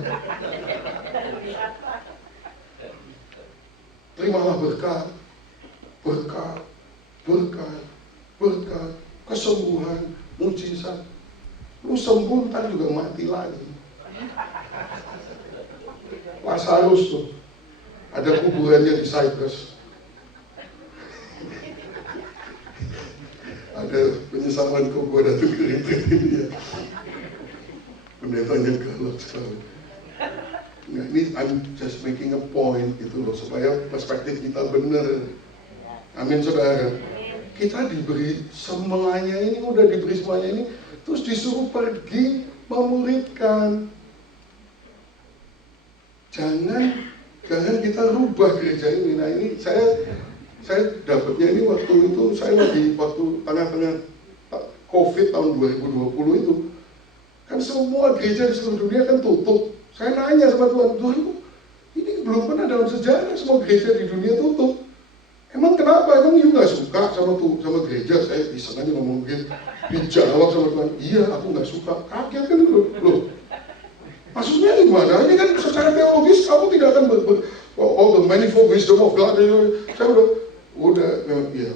Terimalah berkat, berkat, berkat, berkat, kesembuhan, mujizat. Lu sembuh ntar juga mati lagi. Lazarus tuh, ada kuburannya di Cyprus. Ada penyesalan kok gue datang ke retreat ini ya. Pendetanya galak sekali. Nah, ini I'm just making a point gitu loh, supaya perspektif kita benar. Amin saudara. Kita diberi semuanya ini, udah diberi semuanya ini, terus disuruh pergi memuridkan. Jangan kita rubah gereja ini. Nah ini saya Saya dapatnya ini waktu itu, saya lagi waktu tengah-tengah COVID tahun 2020 itu, kan semua gereja di seluruh dunia kan tutup. Saya nanya sama Tuhan, Tuhan, ini belum pernah dalam sejarah semua gereja di dunia tutup. Emang kenapa? Emang you gak suka sama gereja? Saya bisa aja ngomong begitu. Dijawab sama Tuhan, iya aku gak suka. Kaget kan loh. Maksudnya gimana? Ini kan secara teologis kamu tidak akan all the manifold wisdom of God. Saya udah ya.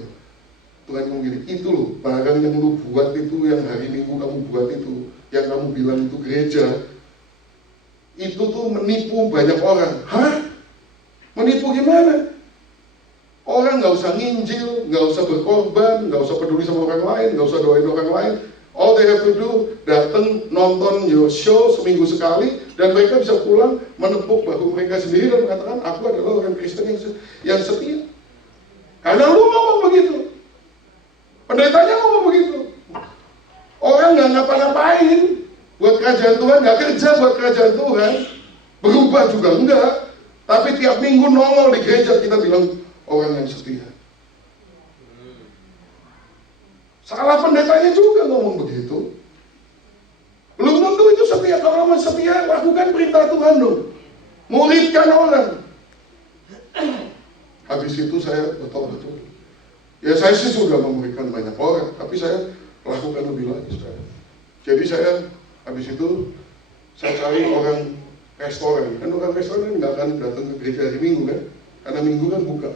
Tuhan ngomong gini, itu loh, barang yang lu buat itu, yang hari Minggu kamu buat itu, yang kamu bilang itu gereja, itu tuh menipu banyak orang. Hah? Menipu gimana? Orang nggak usah nginjil, nggak usah berkorban, nggak usah peduli sama orang lain, nggak usah doain orang lain. All they have to do, datang nonton your show seminggu sekali, dan mereka bisa pulang menepuk bahu mereka sendiri dan mengatakan, aku adalah orang Kristen yang setia. Karena lu ngomong begitu, pendetanya ngomong begitu. Orang nggak ngapa-ngapain buat kerajaan Tuhan, nggak kerja buat kerajaan Tuhan, berubah juga enggak. Tapi tiap minggu nongol di gereja kita bilang orang yang setia. Salah pendetanya juga ngomong begitu. Belum tentu itu setia. Kalau mau setia, lakukan perintah Tuhan dong. Muridkan orang. Habis itu saya betul-betul. Ya saya sih sudah memuridkan banyak orang, tapi saya lakukan lebih lagi sekarang. Jadi saya habis itu saya cari orang restoran. Kan orang restoran nggak akan datang ke gereja hari Minggu kan? Karena Minggu kan buka.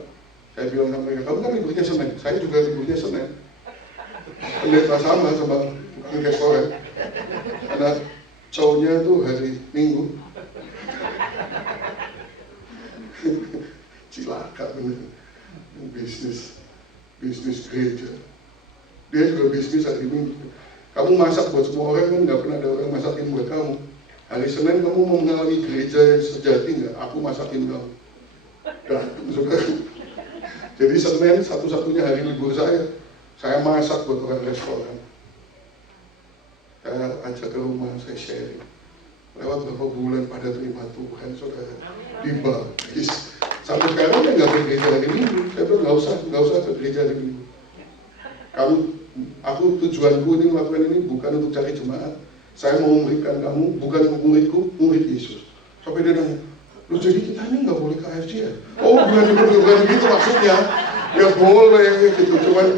Saya bilang sama mereka, kamu kan liburnya Senin, saya juga liburnya Senin. Pendeta sama tukang restoran. Karena cowoknya tuh hari Minggu. Cilaka bener. Bisnis gereja. Dia juga bisnis hari Minggu. Kamu masak buat semua orang kan nggak pernah ada orang masakin buat kamu. Hari Senin kamu mau mengalami gereja yang sejati nggak? Aku masakin kamu. Datang saudara. Jadi Senin satu-satunya hari libur saya masak buat orang restoran. Saya ajak ke rumah, saya sharing. Lewat beberapa bulan pada terima Tuhan, saudara. Dibaptis. Sampai sekarang kan nggak ke gereja hari Minggu. Saya bilang nggak usah ke gereja hari Minggu. Aku tujuanku ini melakukan ini bukan untuk cari jemaat. Saya mau memberikan kamu, bukan muridku, murid Yesus. Sampai dia nanya, lu jadi kita ini nggak boleh ke AFC ya? Oh bukan gitu maksudnya. Ya boleh gitu, cuman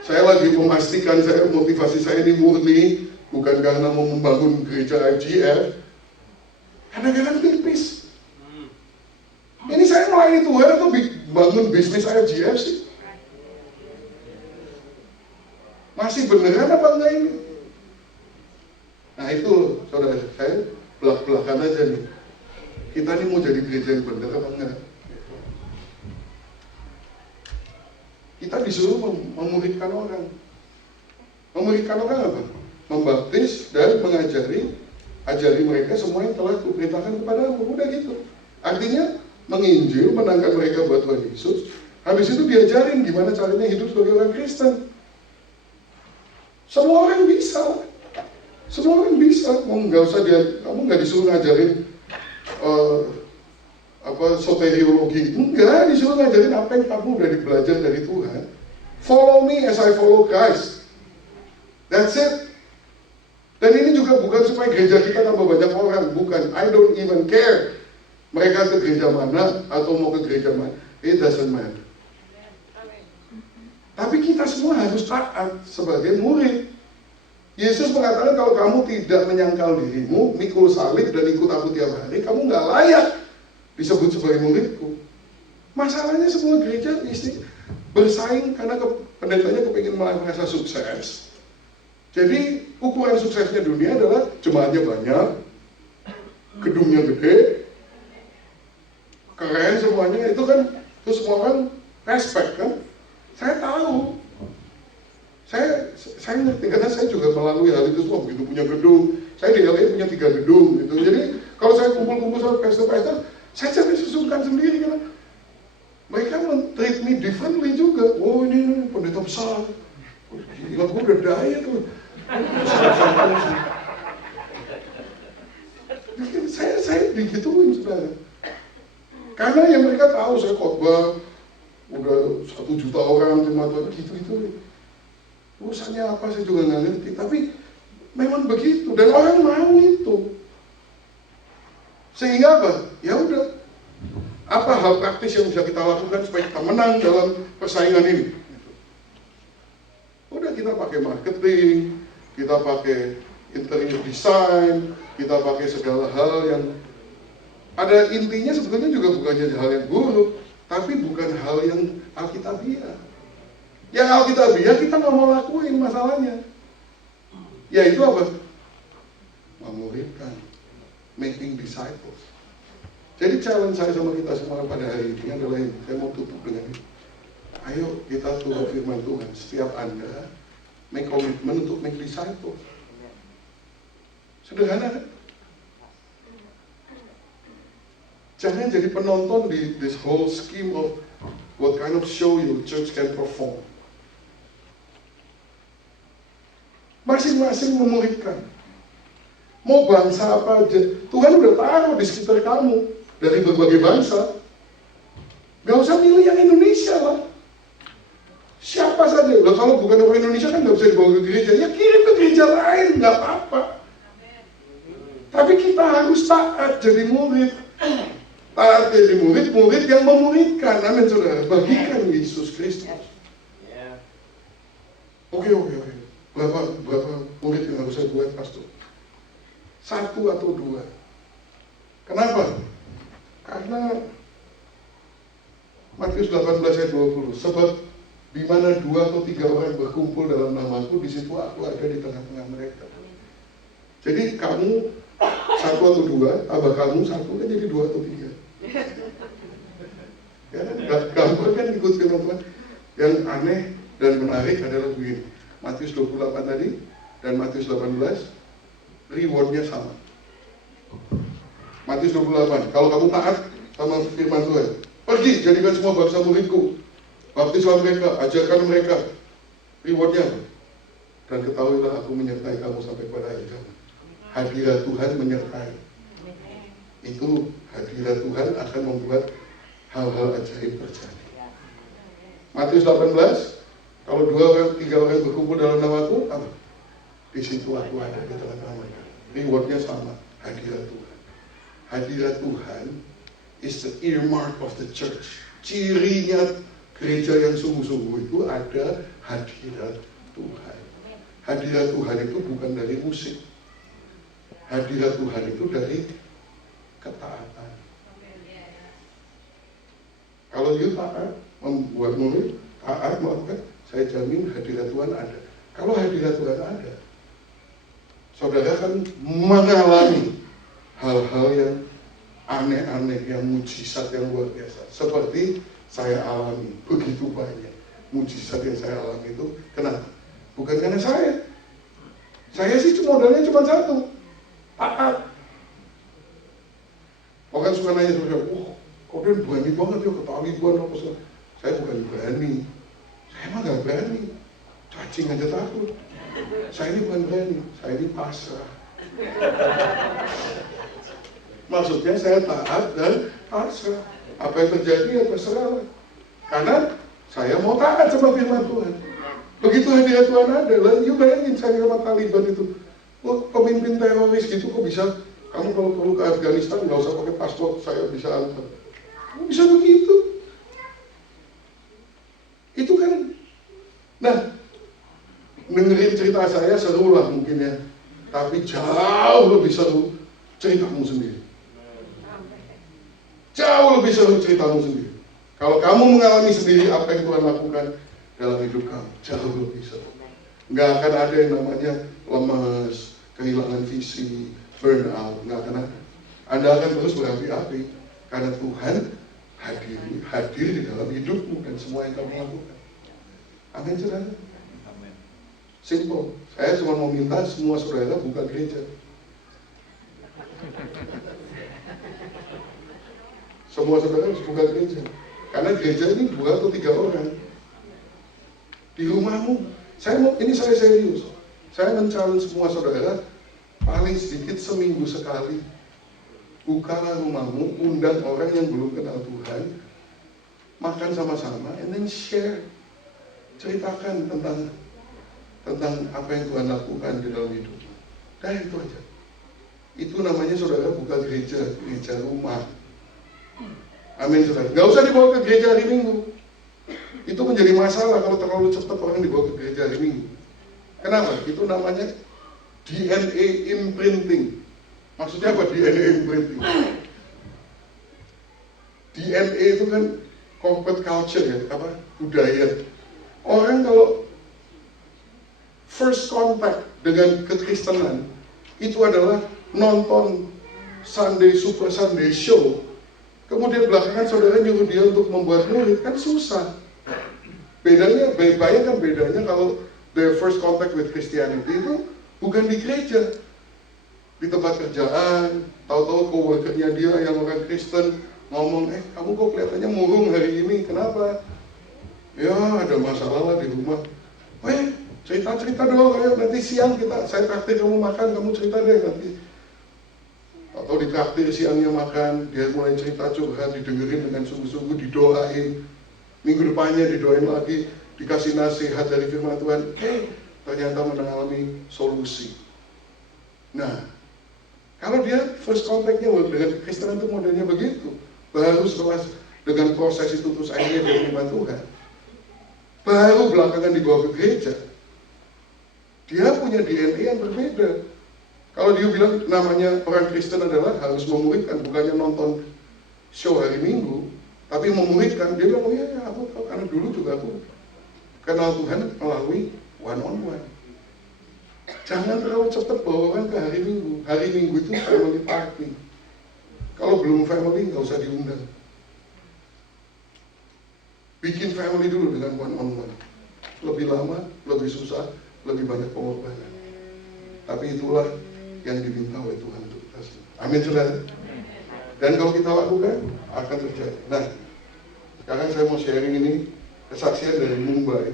saya lagi memastikan motivasi saya ini murni, bukan karena mau membangun gereja IGF, karena jangan tipis. Ini saya melayani Tuhan atau bangun bisnis IGF sih? Masih beneran apa enggak ini? Nah itu saudara, saya belak-belakan aja nih. Kita ini mau jadi gereja yang bener apa enggak? Kita disuruh memuridkan orang. Memuridkan orang apa? Membaptis dan ajari mereka semua yang telah kuperintahkan kepadamu. Udah gitu. Artinya menginjil, menangkan mereka buat Tuhan Yesus. Habis itu diajarin gimana caranya hidup sebagai orang Kristen. Semua orang bisa. Semua orang bisa. Kamu nggak disuruh ngajarin soteriologi. Enggak, disuruh ngajarin apa yang kamu udah belajar dari Tuhan. Follow me as I follow Christ. That's it. Dan ini juga bukan supaya gereja kita tambah banyak orang, bukan. I don't even care mereka ke gereja mana atau mau ke gereja mana. It doesn't matter. Tapi kita semua harus taat sebagai murid. Yesus mengatakan kalau kamu tidak menyangkal dirimu, mikul salib dan ikut aku tiap hari, kamu nggak layak disebut sebagai muridku. Masalahnya semua gereja mesti bersaing karena pendetanya kepingin merasa sukses. Jadi ukuran suksesnya dunia adalah jemaatnya banyak, gedungnya gede, keren semuanya, itu kan terus semua orang respect kan. Saya tahu, saya ngerti karena saya juga melalui hal itu semua. Begitu punya gedung, saya di LA punya 3 gedung gitu. Jadi kalau saya kumpul-kumpul sama pesta-pesta, saya cari sesungkan sendiri karena mereka men-treat me differently juga. Oh ini pendeta besar, gila gue udah daya tuh. Saya digituin saudara. Karena yang mereka tahu saya khotbah udah 1 juta orang terima Tuhan, gitu-gitu. Urusannya apa saya juga nggak ngerti, tapi memang begitu dan orang mau itu. Sehingga apa? Ya udah, apa hal praktis yang bisa kita lakukan supaya kita menang dalam persaingan ini? Udah, kita pakai marketing, kita pakai interior design, kita pakai segala hal yang ada intinya sebetulnya juga bukannya hal yang buruk, tapi bukan hal yang alkitabiah. Yang alkitabiah kita nggak mau lakuin masalahnya. Yaitu apa? Memuridkan, making disciples. Jadi challenge saya sama kita semua pada hari ini adalah ini. Saya mau tutup dengan ini. Ayo kita turut firman Tuhan. Setiap Anda make komitmen untuk make disciples. Sederhana kan? Jangan jadi penonton di this whole scheme of what kind of show your church can perform. Masing-masing memuridkan. Mau bangsa apa aja, Tuhan udah taruh di sekitar kamu dari berbagai bangsa. Gak usah milih yang Indonesia lah. Siapa saja. Loh, kalau bukan orang Indonesia kan gak bisa dibawa ke gereja. Ya kirim ke gereja lain, gak apa-apa. Tapi kita harus taat jadi murid. Taat jadi murid, murid yang memuridkan. Amin saudara. Bagikan Yesus Kristus. Oke. Berapa murid yang harus saya buat, pastor? 1 atau 2. Kenapa? Karena Matius 18 ayat 20. Sebab di mana 2 atau 3 orang berkumpul dalam namaku, di situ aku ada di tengah-tengah mereka. Jadi kamu 1 atau 2, tambah kamu 1 kan jadi 2 atau 3. Ya kan? Gampang kan ikut firman Tuhan. Yang aneh dan menarik adalah begini. Matius 28 tadi dan Matius 18 rewardnya sama. Matius 28, kalau kamu taat sama firman Tuhan, pergi jadikan semua bangsa muridku, baptislah mereka, ajarkan mereka. Rewardnya apa? Dan ketahuilah aku menyertai kamu sampai pada akhir zaman. Hadirat Tuhan menyertai. Itu hadirat Tuhan akan membuat hal-hal ajaib terjadi. Matius 18, kalau 2 orang, 3 orang berkumpul dalam namaku, apa? Di situ aku ada di tengah-tengah mereka. Rewardnya sama, hadirat Tuhan. Hadirat Tuhan is the earmark of the church. Cirinya gereja yang sungguh-sungguh itu ada hadirat Tuhan. Hadirat Tuhan itu bukan dari musik. Hadirat Tuhan itu dari ketaatan. Kalau you taat, membuat murid, taat melakukan, saya jamin hadirat Tuhan ada. Kalau hadirat Tuhan ada, saudara kan mengalami hal-hal yang aneh-aneh, yang mujizat yang luar biasa. Seperti saya alami, begitu banyak mujizat yang saya alami itu. Kenapa? Bukan karena saya. Saya sih modalnya cuma 1, taat. Orang suka nanya sama saya, kok dia berani banget ya ketaliban apa segala. Saya bukan berani. Saya emang gak berani. Cacing aja takut. Saya ini bukan berani, saya ini pasrah. Maksudnya saya taat dan pasrah. Apa yang terjadi ya terserah. Karena saya mau taat sama firman Tuhan. Begitu hadirat Tuhan ada, you bayangin saya sama Taliban itu. Pemimpin teroris gitu kok bisa, kamu kalau perlu ke Afghanistan nggak usah pakai paspor, saya bisa antar. Kok bisa begitu? Itu kan. Nah, dengerin cerita saya seru lah mungkin ya, tapi jauh lebih seru ceritamu sendiri. Jauh lebih seru ceritamu sendiri. Kalau kamu mengalami sendiri apa yang Tuhan lakukan dalam hidup kamu, jauh lebih seru. Nggak akan ada yang namanya lemas, kehilangan visi, burnout, nggak akan ada. Anda akan terus berapi-api karena Tuhan hadir di dalam hidupmu dan semua yang kamu lakukan. Amin, saudara. Simple. Saya cuma mau minta semua saudara buka gereja. Semua saudara harus buka gereja. Karena gereja ini 2 atau 3 orang. Di rumahmu. Ini saya serius. Saya men-challenge semua saudara, paling sedikit seminggu sekali. Bukalah rumahmu, undang orang yang belum kenal Tuhan. makan sama-sama, and then share, ceritakan tentang apa yang Tuhan lakukan di dalam hidup. Dah itu aja. Itu namanya saudara buka gereja rumah. Amin saudara. Gak usah dibawa ke gereja hari Minggu. Itu menjadi masalah kalau terlalu cepat orang dibawa ke gereja hari Minggu. Kenapa? Itu namanya DNA imprinting. Maksudnya apa DNA imprinting? DNA itu kan corporate culture ya, budaya. Orang kalau first contact dengan kekristenan itu adalah nonton Super Sunday show. Kemudian belakangan saudara nyuruh dia untuk membuat murid, kan susah. Bayangkan bedanya kalau their first contact with Christianity itu bukan di gereja, di tempat kerjaan. Tahu-tahu coworkernya dia yang orang Kristen ngomong, kamu kok kelihatannya murung hari ini, kenapa? Ya ada masalah lah di rumah. Cerita dong, ayo nanti siang saya traktir kamu makan, kamu cerita deh nanti. Atau di traktir siangnya makan, dia mulai cerita curhat, didengerin dengan sungguh-sungguh, didoain. Minggu depannya didoain lagi, dikasih nasihat dari firman Tuhan. Ternyata mengalami solusi. Nah, kalau dia first contact-nya dengan Kristen itu modelnya begitu, baru setelah dengan proses itu terus akhirnya dia terima Tuhan, baru belakangan dibawa ke gereja, dia punya DNA yang berbeda. Kalau dia bilang namanya orang Kristen adalah harus memuridkan, bukannya nonton show hari Minggu, tapi memuridkan, dia bilang, aku tahu, karena dulu juga aku kenal Tuhan melalui one-on-one. Jangan terlalu cepat bawa orang ke hari Minggu. Hari Minggu itu family party. Kalau belum family, nggak usah diundang. Bikin family dulu dengan one-on-one. Lebih lama, lebih susah, lebih banyak pengorbanan. Tapi itulah yang diminta oleh Tuhan untuk kita semua. Amin saudara. Dan kalau kita lakukan, akan terjadi. Nah, sekarang saya mau sharing ini kesaksian dari Mumbai.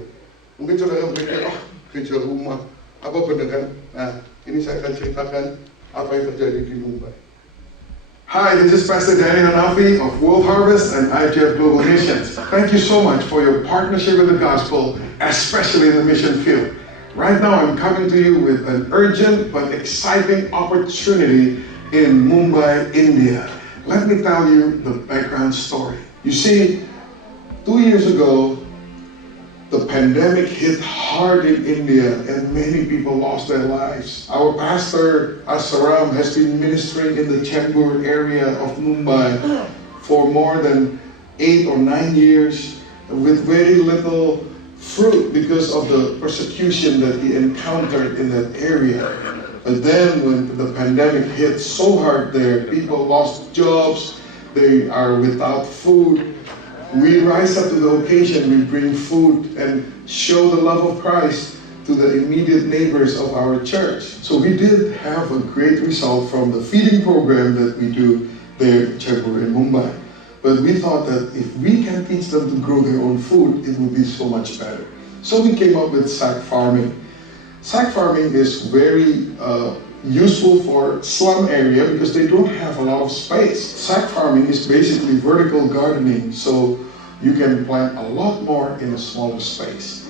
Mungkin saudara berpikir, gereja rumah, apa benar kan? Nah, ini saya akan ceritakan apa yang terjadi di Mumbai. Hi, this is Pastor Danny Hanafi of World Harvest and IGF Global Missions. Thank you so much for your partnership with the gospel, especially in the mission field. Right now, I'm coming to you with an urgent but exciting opportunity in Mumbai, India. Let me tell you the background story. You see, 2 years ago, the pandemic hit hard in India and many people lost their lives. Our pastor, Asaram, has been ministering in the Chembur area of Mumbai for more than 8 or 9 years with very little fruit because of the persecution that he encountered in that area. But then when the pandemic hit so hard there, people lost jobs, they are without food. We rise up to the occasion, we bring food and show the love of Christ to the immediate neighbors of our church. So we did have a great result from the feeding program that we do there in Chembur in Mumbai. But we thought that if we can teach them to grow their own food, it would be so much better. So we came up with sack farming. Sack farming is very useful for slum area because they don't have a lot of space. Sack farming is basically vertical gardening, so you can plant a lot more in a smaller space.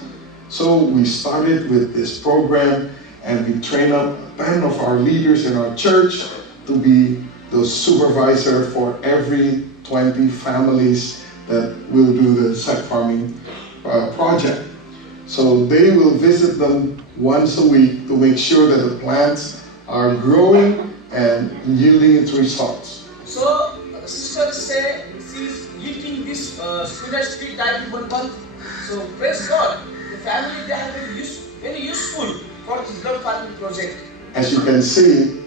So we started with this program and we trained up 10 of our leaders in our church to be the supervisor for every 20 families that will do the sack farming project. So they will visit them once a week to make sure that the plants are growing and yielding its results. So, sister say she's eating this spinach tree diet in 1 month. So, praise God, the family they have been very useful for this love farming project. As you can see,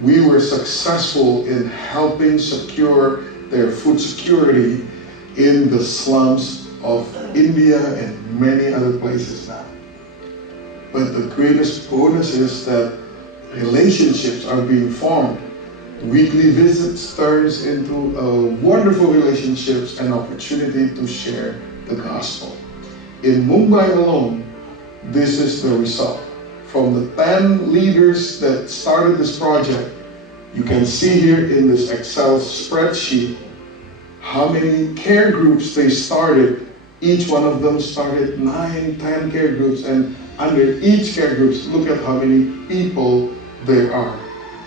we were successful in helping secure their food security in the slums of India and many other places now. But the greatest bonus is that relationships are being formed. Weekly visits turns into wonderful relationships and opportunity to share the gospel. In Mumbai alone, this is the result. From the 10 leaders that started this project, you can see here in this Excel spreadsheet how many care groups they started. Each one of them started 9, 10 care groups, and under each care groups, look at how many people there are.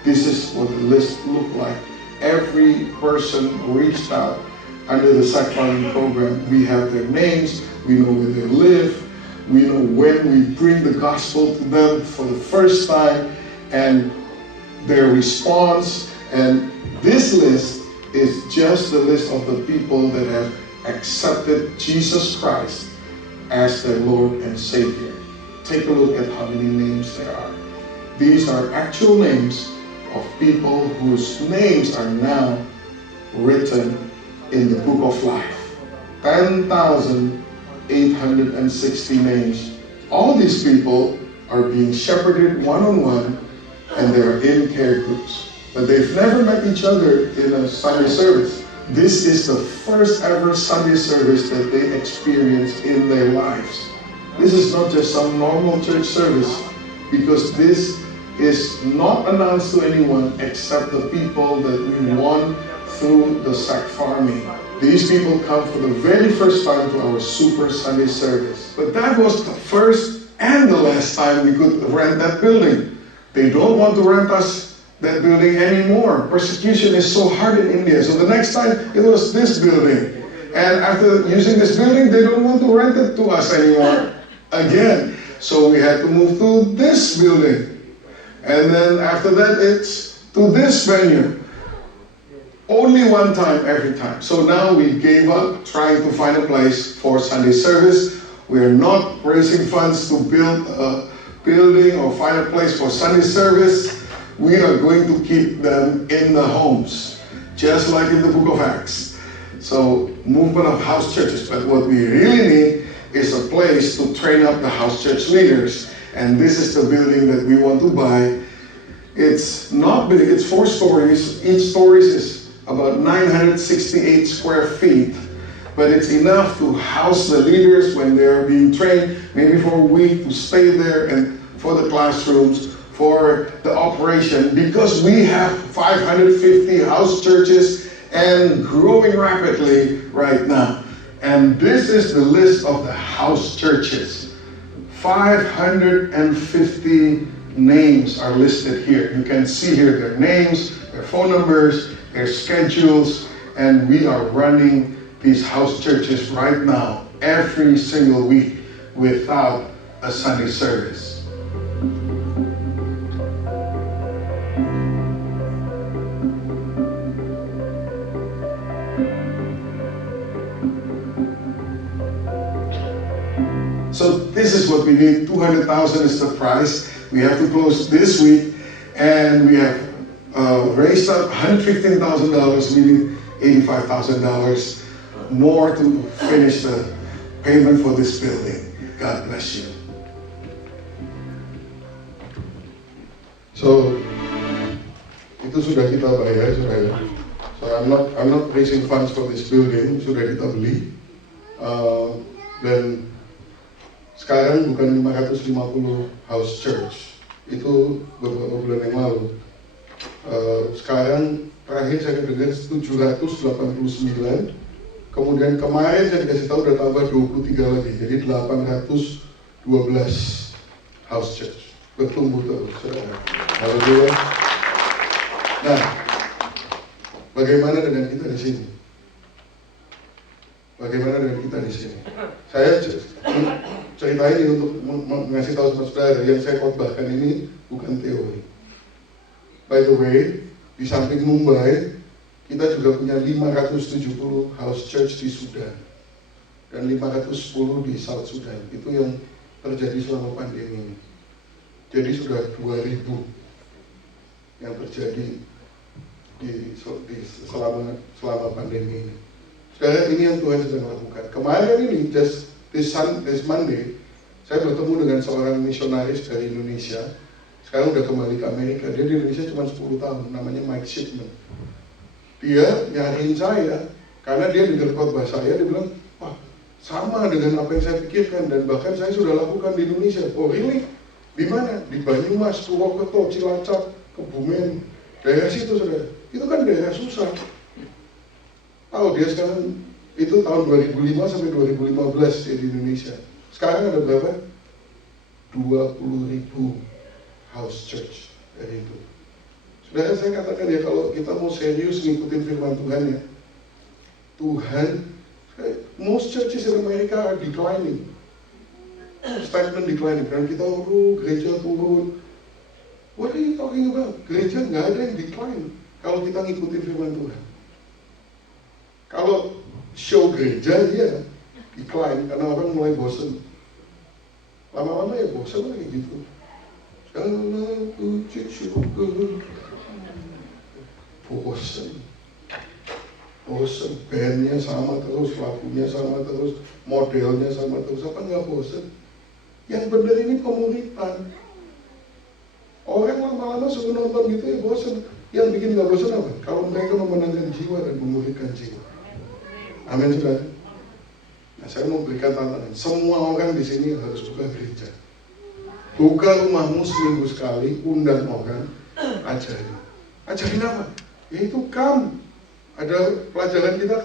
This is what the list looked like. Every person reached out under the sack farming program. We have their names, we know where they live, we know when we bring the gospel to them for the first time, and their response. And this list is just the list of the people that have accepted Jesus Christ as their Lord and Savior. Take a look at how many names there are. These are actual names of people whose names are now written in the book of life. 10,860 names. All these people are being shepherded one-on-one, and they are in care groups. But they've never met each other in a Sunday service. This is the first ever Sunday service that they experience in their lives. This is not just some normal church service, because this is not announced to anyone except the people that we won through the sack farming. These people come for the very first time to our Super Sunday service. But that was the first and the last time we could rent that building. They don't want to rent us that building anymore. Persecution is so hard in India. So the next time it was this building. And after using this building, they don't want to rent it to us anymore again. So we had to move to this building. And then after that, it's to this venue. Only one time every time. So now we gave up trying to find a place for Sunday service. We are not raising funds to build a building or find a place for Sunday service. We are going to keep them in the homes, just like in the book of Acts. So, movement of house churches. But what we really need is a place to train up the house church leaders. And this is the building that we want to buy. It's not big, it's 4 stories. Each story is about 968 square feet. But it's enough to house the leaders when they're being trained, maybe for a week to stay there, and for the classrooms, for the operation, because we have 550 house churches and growing rapidly right now. And this is the list of the house churches. 550 names are listed here. You can see here their names, their phone numbers, their schedules, and we are running these house churches right now every single week without a Sunday service. So this is what we need. 200,000 is the price. We have to close this week, and we have raised up $115,000. We need $85,000 more to finish the payment for this building. God bless you. So itu sudah kita bayar, saudara. So I'm not raising funds for this building. Sudah kita beli. Dan sekarang bukan 550 house church, itu beberapa bulan yang lalu. Sekarang terakhir saya dengar 789, kemudian kemarin saya dikasih tahu udah tambah 23 lagi, jadi 812 house church. Bertumbuh terus, saudara. Haleluya. Nah, bagaimana dengan kita di sini? Bagaimana dengan kita di sini? Saya cerita ini untuk mengasih tahu sama saudara, yang saya khotbahkan ini bukan teori. By the way, di samping Mumbai, kita juga punya 570 house church di Sudan dan 510 di South Sudan. Itu yang terjadi selama pandemi ini. Jadi sudah 2.000 yang terjadi selama pandemi ini. Saudara, ini yang Tuhan sedang lakukan. Kemarin ini, just this Monday, saya bertemu dengan seorang misionaris dari Indonesia. Sekarang udah kembali ke Amerika. Dia di Indonesia cuma 10 tahun, namanya Mike Shipman. Dia nyariin saya, karena dia dengar khotbah saya, dia bilang, wah, sama dengan apa yang saya pikirkan, dan bahkan saya sudah lakukan di Indonesia. Oh really? Di mana? Di Banyumas, Purwokerto, Cilacap, Kebumen, daerah situ, saudara. Itu kan daerah susah. Tahu dia sekarang itu tahun 2005 sampai 2015 dia di Indonesia. Sekarang ada berapa? 20.000 house church dari itu. Saudara, saya katakan ya, kalau kita mau serius ngikutin firman Tuhan ya, Tuhan, most churches in America are declining. Stagnant declining. Dan kita gereja turun. What are you talking about? Gereja nggak ada yang decline kalau kita ngikutin firman Tuhan. Kalau show gereja dia decline karena orang mulai bosan. Lama-lama ya bosan lagi gitu. Segala puji syukur. Bosan, bandnya sama terus, lagunya sama terus, modelnya sama terus, apa nggak bosan? Yang benar ini pemuritan. Orang lama-lama suruh nonton gitu ya bosan. Yang bikin nggak bosan apa? Kalau mereka memenangkan jiwa dan memuridkan jiwa. Amin, saudara. Nah, saya mau berikan tantangan. Semua orang di sini harus buka gereja. Buka rumahmu seminggu sekali, undang orang, ajarin. Ajarin apa? Yaitu ada pelajaran kita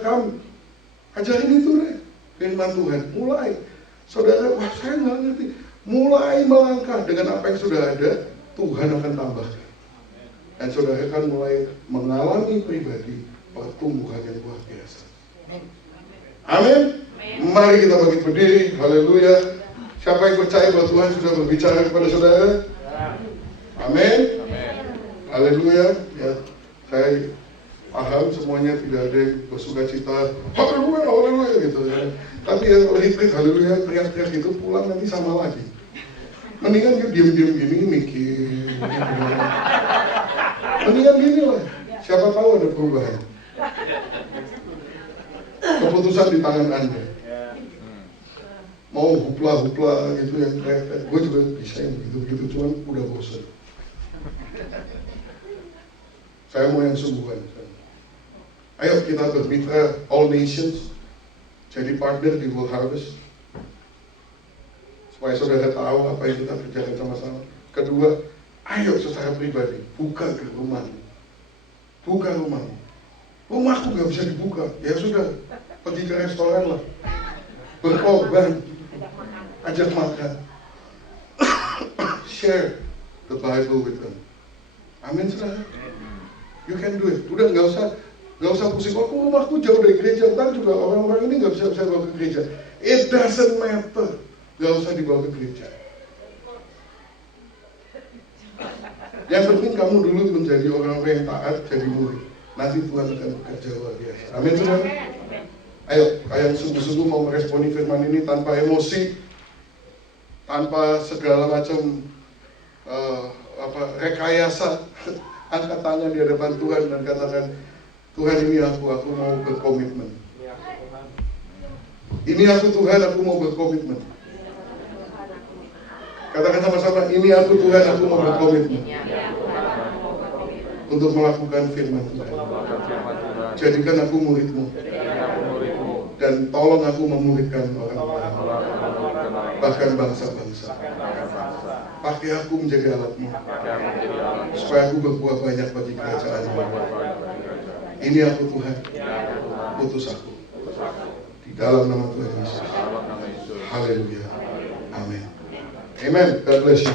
ajarin itu deh, firman Tuhan. Mulai, saudara, wah saya nggak ngerti. Mulai melangkah dengan apa yang sudah ada, Tuhan akan tambahkan. Dan saudara kan mulai mengalami pribadi pertumbuhan yang luar biasa. Amin. Mari kita bangkit berdiri. Haleluya. Siapa yang percaya bahwa Tuhan sudah berbicara kepada saudara? Amin. Haleluya. Ya, saya paham semuanya tidak ada yang bersuka cita. Haleluya, haleluya gitu ya. Tapi ya retreat haleluya teriak-teriak itu pulang nanti sama lagi. Mendingan dia diam-diam gini mikir. Mendingan gini lah. Siapa tahu ada perubahan. Keputusan di tangan Anda. Mau hupla-hupla gitu yang teriak-teriak. Gue juga bisa yang begitu-begitu, cuman udah bosan. Saya mau yang sungguhan. Ayo kita bermitra All Nations, jadi partner di World Harvest, supaya saudara tahu apa yang kita kerjakan sama-sama. Kedua, ayo secara pribadi buka ke rumahmu, buka rumahmu. Rumahku nggak bisa dibuka, ya sudah, pergi ke restoran lah, berkorban, ajak makan, share the Bible with them. Amin, saudara. You can do it. Udah nggak usah pusing. Oh, rumahku jauh dari gereja, ntar juga orang-orang ini nggak bisa bawa ke gereja. It doesn't matter. Nggak usah dibawa ke gereja. Yang penting kamu dulu menjadi orang-orang yang taat, jadi murid. Nanti Tuhan akan bekerja luar biasa. Amin, saudara. Ayo, kalian sungguh-sungguh mau meresponi firman ini tanpa emosi, tanpa segala macam rekayasa. Angkat tangan di hadapan Tuhan dan katakan, Tuhan ini aku mau berkomitmen. Ini aku Tuhan, aku mau berkomitmen. Katakan sama-sama, ini aku Tuhan, aku mau berkomitmen. Untuk melakukan firman Tuhan. Jadikan aku muridmu. Dan tolong aku memuridkan orang-orang. Bahkan bangsa-bangsa. Pakai aku menjadi alatmu, supaya aku berbuah banyak bagi kerajaan-Mu. Ini aku Tuhan, utus aku. Di dalam nama Tuhan Yesus. Haleluya. Amin. Amen. God bless you.